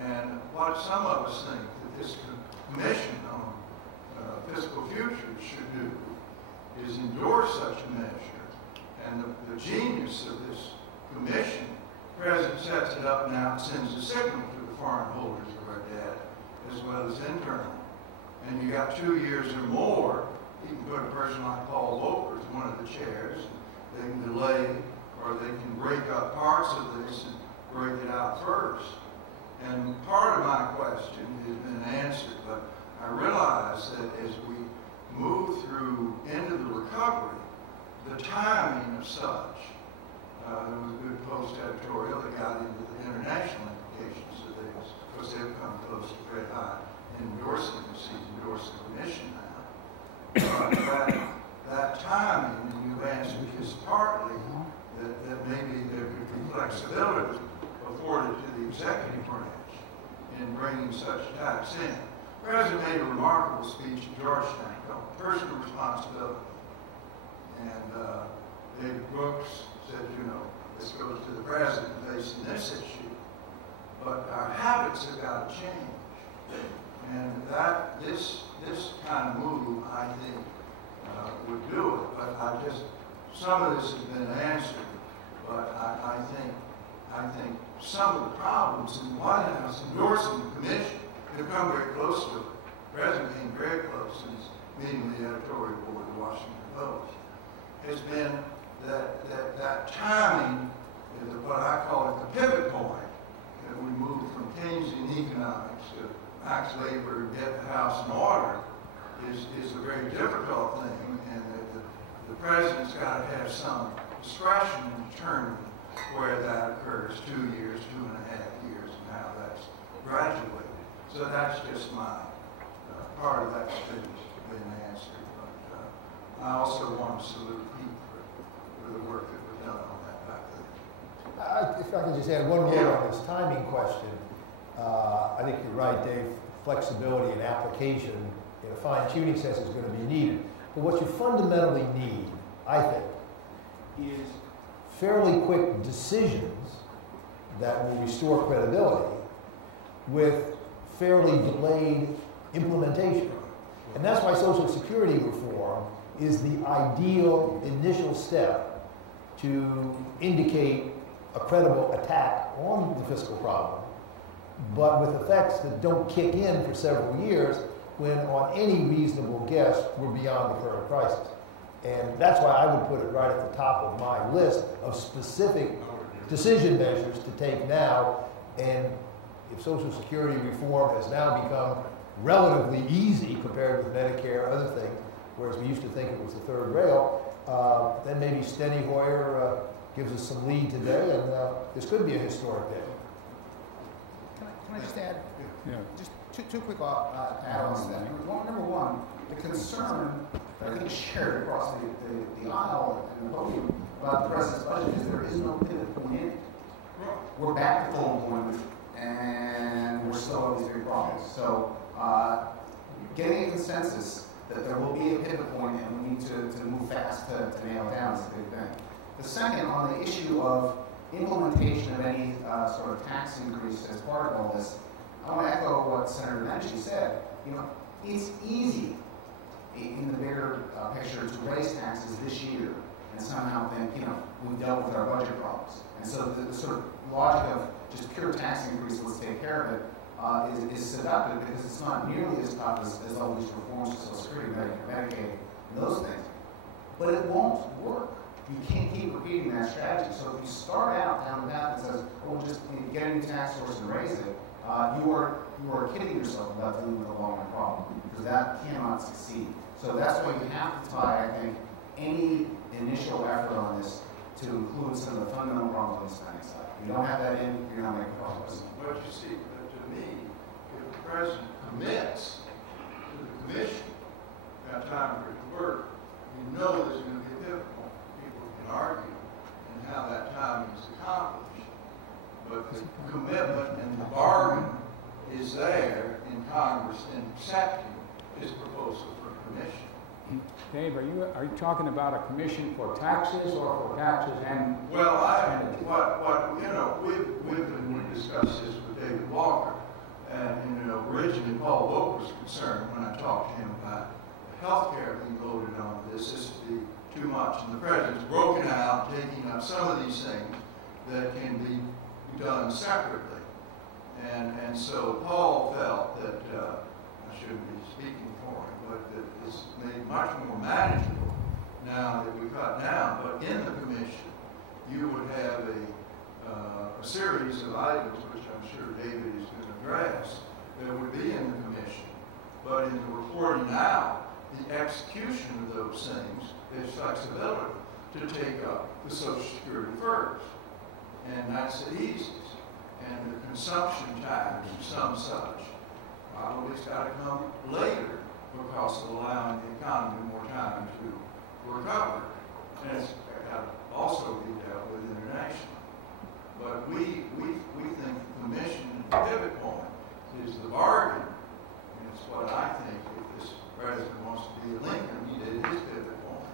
And what some of us think that this commission on fiscal futures should do is endorse such a measure. And the genius of this commission, the President sets it up now and sends a signal to the foreign holders of our debt, as well as internal. And you got 2 years or more, you can put a person like Paul Volcker as one of the chairs, and they can delay, or they can break up parts of this and break it out first. And part of my question has been answered, but I realize that as we move through into the recovery, the timing of such, there was a good post editorial that got into the international implications of this, because they've come close to very high endorsing this, he's endorsing the commission now. That timing, and you've answered, is partly that maybe there could be flexibility afforded to the executive branch in bringing such tax in. The President made a remarkable speech at Georgetown called Personal Responsibility. And David Brooks said, this goes to the President facing this issue. But our habits have got to change. And this kind of move, I think, would do it. But some of this has been answered. But I think some of the problems in the White House endorsing the commission have come very close to it. The President came very close in his meeting with the editorial board of the Washington Post. Has been that timing is what I call it the pivot point. That we moved from Keynesian economics to max labor, get the house in order is a very difficult thing, and the President's got to have some discretion in determining where that occurs, 2 years, 2.5 years, and how that's graduated. So that's just my part of that speech been answered. But I also want to salute Pete for the work that was done on that back then. If I could just add one more on this timing question. I think you're right, Dave. Flexibility and application in a fine-tuning sense is going to be needed. But what you fundamentally need, I think, is fairly quick decisions that will restore credibility with fairly delayed implementation. And that's why Social Security reform is the ideal initial step to indicate a credible attack on the fiscal problem, but with effects that don't kick in for several years when on any reasonable guess we're beyond the current crisis. And that's why I would put it right at the top of my list of specific decision measures to take now. And if Social Security reform has now become relatively easy compared with Medicare, other things, whereas we used to think it was the third rail, then maybe Steny Hoyer gives us some lead today, and this could be a historic day. Can I just add just two quick add-ons to that? Number one, the concern that I think is shared across the aisle and the podium about the President's budget is there is no pivot point in it. We're back to full employment, and we're still have these big problems. So getting a consensus that there will be a pivot point and we need to move fast to nail it down is a big thing. The second, on the issue of implementation of any sort of tax increase as part of all this, I want to echo what Senator Domenici said. It's easy in the bigger picture to raise taxes this year and somehow think, we've dealt with our budget problems. And so the sort of logic of just pure tax increase, let's take care of it, is seductive because it's not nearly as tough as all these reforms to Social Security, Medicaid, and those things. But it won't work. You can't keep repeating that strategy. So if you start out down the path that says, we'll just get a new tax source and raise it, you are kidding yourself about dealing with a long-run problem, because that cannot succeed. So that's why you have to tie, I think, any initial effort on this to include some of the fundamental problems on the spending side. If you don't have that in, you're not making progress. But you see, to me, if the president commits to the commission that time for it to work, you know there's going to be a pivot point. People can argue and how that timing is accomplished. But the commitment and the bargain is there in Congress in accepting his proposal for commission. Dave, are you talking about a commission for taxes or for taxes and? Well, we discussed this with David Walker, and originally Paul Volk was concerned when I talked to him about the health care being voted on. This would be too much, and the president's broken out, taking up some of these things that can be done separately, and so Paul felt that I shouldn't be speaking for him, but that it's made much more manageable now that we cut down. But in the commission, you would have a series of items, which I'm sure David is going to address, that would be in the commission. But in the reporting out, the execution of those things is flexibility to take up the Social Security first. And that's the easiest. And the consumption tax, some such, probably it's got to come later because of allowing the economy more time to recover. And it's got to also be dealt with internationally. But we think the commission and the pivot point is the bargain. And it's what I think if this president wants to be a Lincoln, he did his pivot point.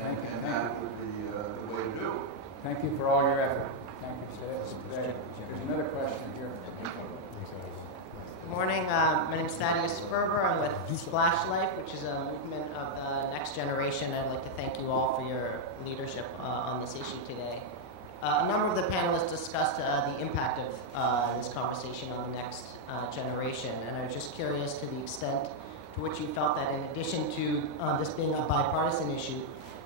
And that would be the way to do it. Thank you for all your effort. Thank you, sir. There's another question here. Good morning. My name is Thaddeus Ferber. I'm with Splash Life, which is a movement of the next generation. I'd like to thank you all for your leadership on this issue today. A number of the panelists discussed the impact of this conversation on the next generation, and I was just curious to the extent to which you felt that in addition to this being a bipartisan issue,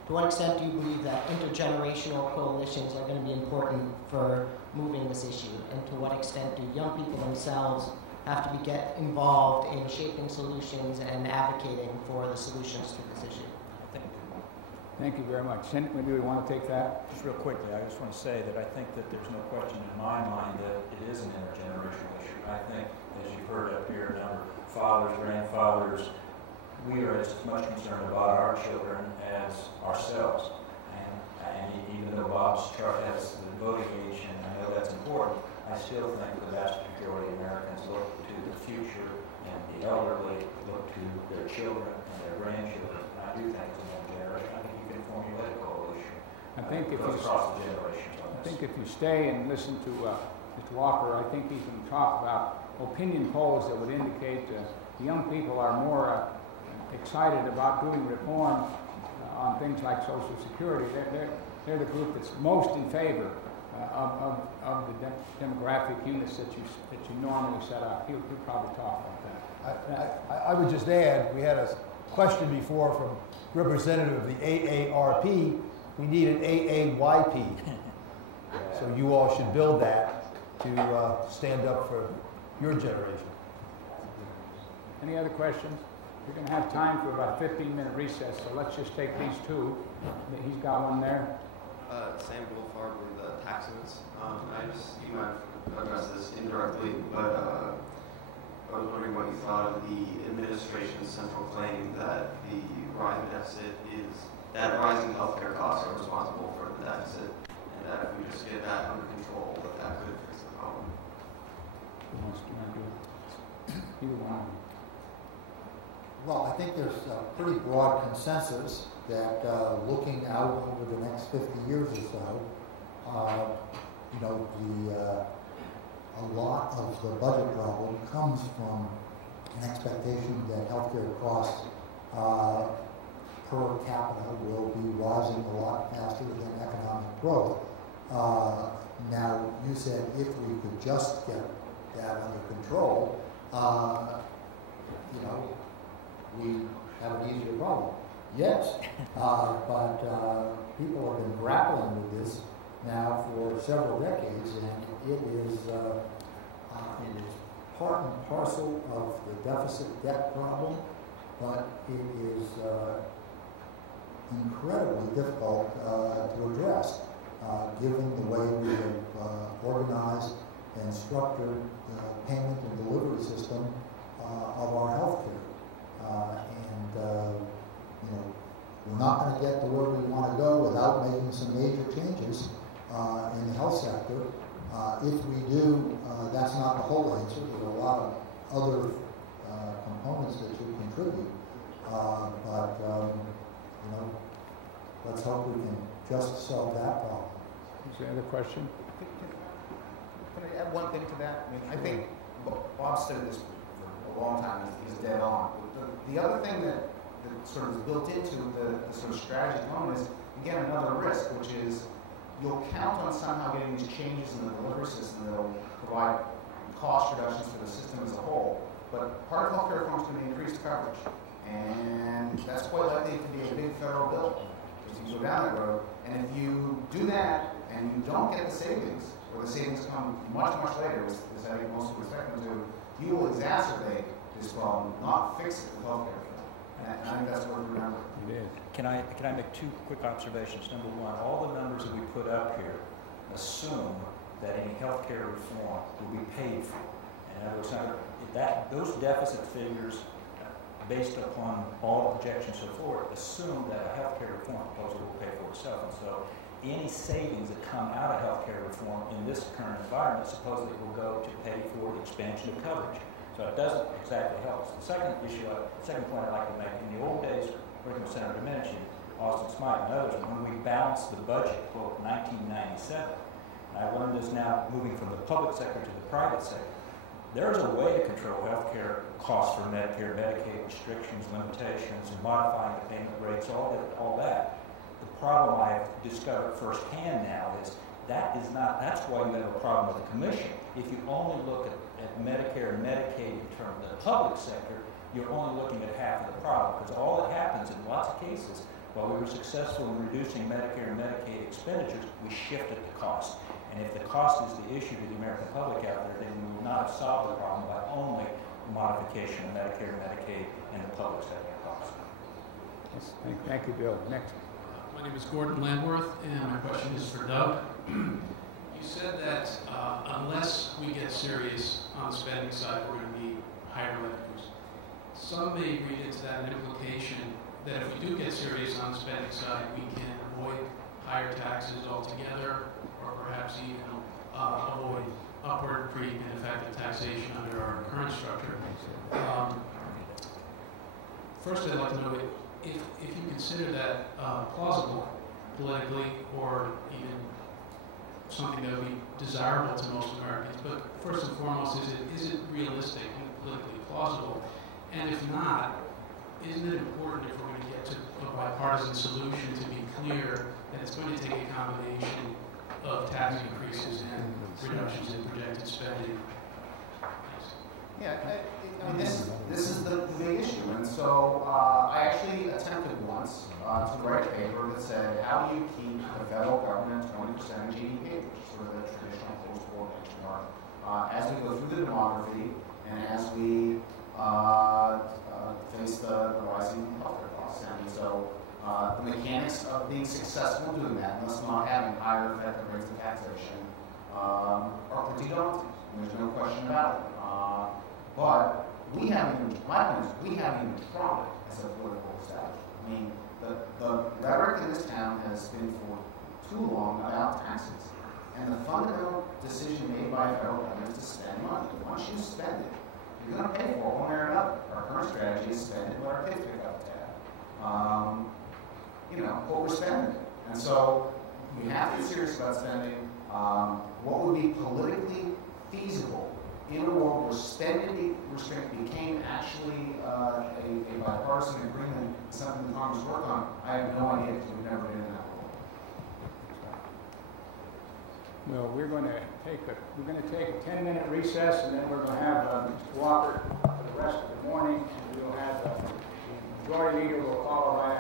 to what extent do you believe that intergenerational coalitions are going to be important for moving this issue? And to what extent do young people themselves have to get involved in shaping solutions and advocating for the solutions to this issue? Thank you very much. Do we want to take that? Just real quickly, I just want to say that I think that there's no question in my mind that it is an intergenerational issue. I think, as you've heard up here, a number of fathers, grandfathers, we are as much concerned about our children as ourselves. And even though Bob's chart has the voting age, and I know that's important, I still think the vast majority of Americans look to the future, and the elderly look to their children and their grandchildren. And I do think it's a one generation. I think you can formulate a coalition. I think if you across the generations on this. I think if you stay and listen to Mr. Walker, I think he can talk about opinion polls that would indicate the young people are more excited about doing reform on things like Social Security. They're the group that's most in favor of the demographic units that you normally set up. He'll probably talk about that. I would just add, we had a question before from representative of the AARP. We need an AAYP. So you all should build that to stand up for your generation. Any other questions? We're going to have time for about a 15-minute recess, so let's just take these two. He's got one there. Sam Goldfarb with Taxes. You might address this indirectly, but I was wondering what you thought of the administration's central claim that the rising deficit is that rising healthcare costs are responsible for the deficit, and that if we just get that under control, that could fix the problem. Who wants to do it? Either one. Well, I think there's a pretty broad consensus that looking out over the next 50 years or so, a lot of the budget problem comes from an expectation that healthcare costs per capita will be rising a lot faster than economic growth. Now, you said if we could just get that under control, we have an easier problem. Yes, but people have been grappling with this now for several decades, and it is part and parcel of the deficit debt problem, but it is incredibly difficult to address, given the way we have organized and structured the payment and delivery system of our health care. You know, we're not going to get to where we want to go without making some major changes in the health sector. If we do, that's not the whole answer. There are a lot of other components that should contribute. You know, let's hope we can just solve that problem. Is there another question? Can I add one thing to that? I mean, I think Bob studied this for a long time. He's dead on. The other thing that sort of is built into the sort of strategy component is, again, another risk, which is you'll count on somehow getting these changes in the delivery system that will provide cost reductions for the system as a whole. But part of healthcare reform is going to be increased coverage. And that's quite likely to be a big federal bill if you go down that road. And if you do that and you don't get the savings, or the savings come much, much later, as I think most people expect them to, you will exacerbate this problem, not fix it with healthcare reform. And I think that's what we remember. Can I make two quick observations? Number one, all the numbers that we put up here assume that any healthcare reform will be paid for. In other words, those deficit figures, based upon all the projections so forth, assume that a healthcare reform proposal will pay for itself. And so any savings that come out of healthcare reform in this current environment supposedly will go to pay for the expansion of coverage. So it doesn't exactly help us. The second point I'd like to make, in the old days, working with Senator Domenici, Austin Smythe, and others, when we balanced the budget, quote, 1997, and I learned this now moving from the public sector to the private sector, there is a way to control healthcare costs for Medicare, Medicaid, restrictions, limitations, and modifying the payment rates, all that. The problem I have discovered firsthand now is that's why you have a problem with the commission. If you only look at Medicare and Medicaid in terms of the public sector, you're only looking at half of the problem, because all that happens in lots of cases, while we were successful in reducing Medicare and Medicaid expenditures, we shifted the cost. And if the cost is the issue to the American public out there, then we will not have solved the problem by only modification of Medicare and Medicaid and the public sector costs. Yes, thank you, Bill. Next. My name is Gordon Landworth, and my question is for Doug. You said that unless we get serious on the spending side, we're going to need higher revenues. Some may read into that an implication that if we do get serious on the spending side, we can avoid higher taxes altogether, or perhaps even avoid upward creep and effective taxation under our current structure. First, I'd like to know if you consider that plausible politically, or even something that would be desirable to most Americans. But first and foremost, is it realistic and politically plausible? And if not, isn't it important, if we're going to get to a bipartisan solution, to be clear that it's going to take a combination of tax increases and reductions in projected spending? Yeah, I mean, this is the big issue. And so I actually attempted once to write a paper that said, how do you keep the federal government 20% of GDP, which is sort of the traditional post-war benchmark, as we go through the demography and as we face the rising healthcare costs. And so the mechanics of being successful doing that, thus not having higher effective rates of taxation, are pretty daunting. There's no question about it. But we haven't even, my point is, we haven't even tried as a political establishment. I mean, the rhetoric in this town has been for too long about taxes. And the fundamental decision made by federal government is to spend money. Once you spend it, you're going to pay for it one way or another. Our current strategy is spend it, let our kids pick up the tab. You know, what we're spending. And so we have to be serious about spending. What would be politically feasible in a world where spending restraint became actually a bipartisan agreement, something the Congress worked on? I have no idea, because we've never been in that world. Well, we're going to take a 10-minute recess, and then we're going to have Mr. Walker for the rest of the morning, and we'll have the majority leader will follow right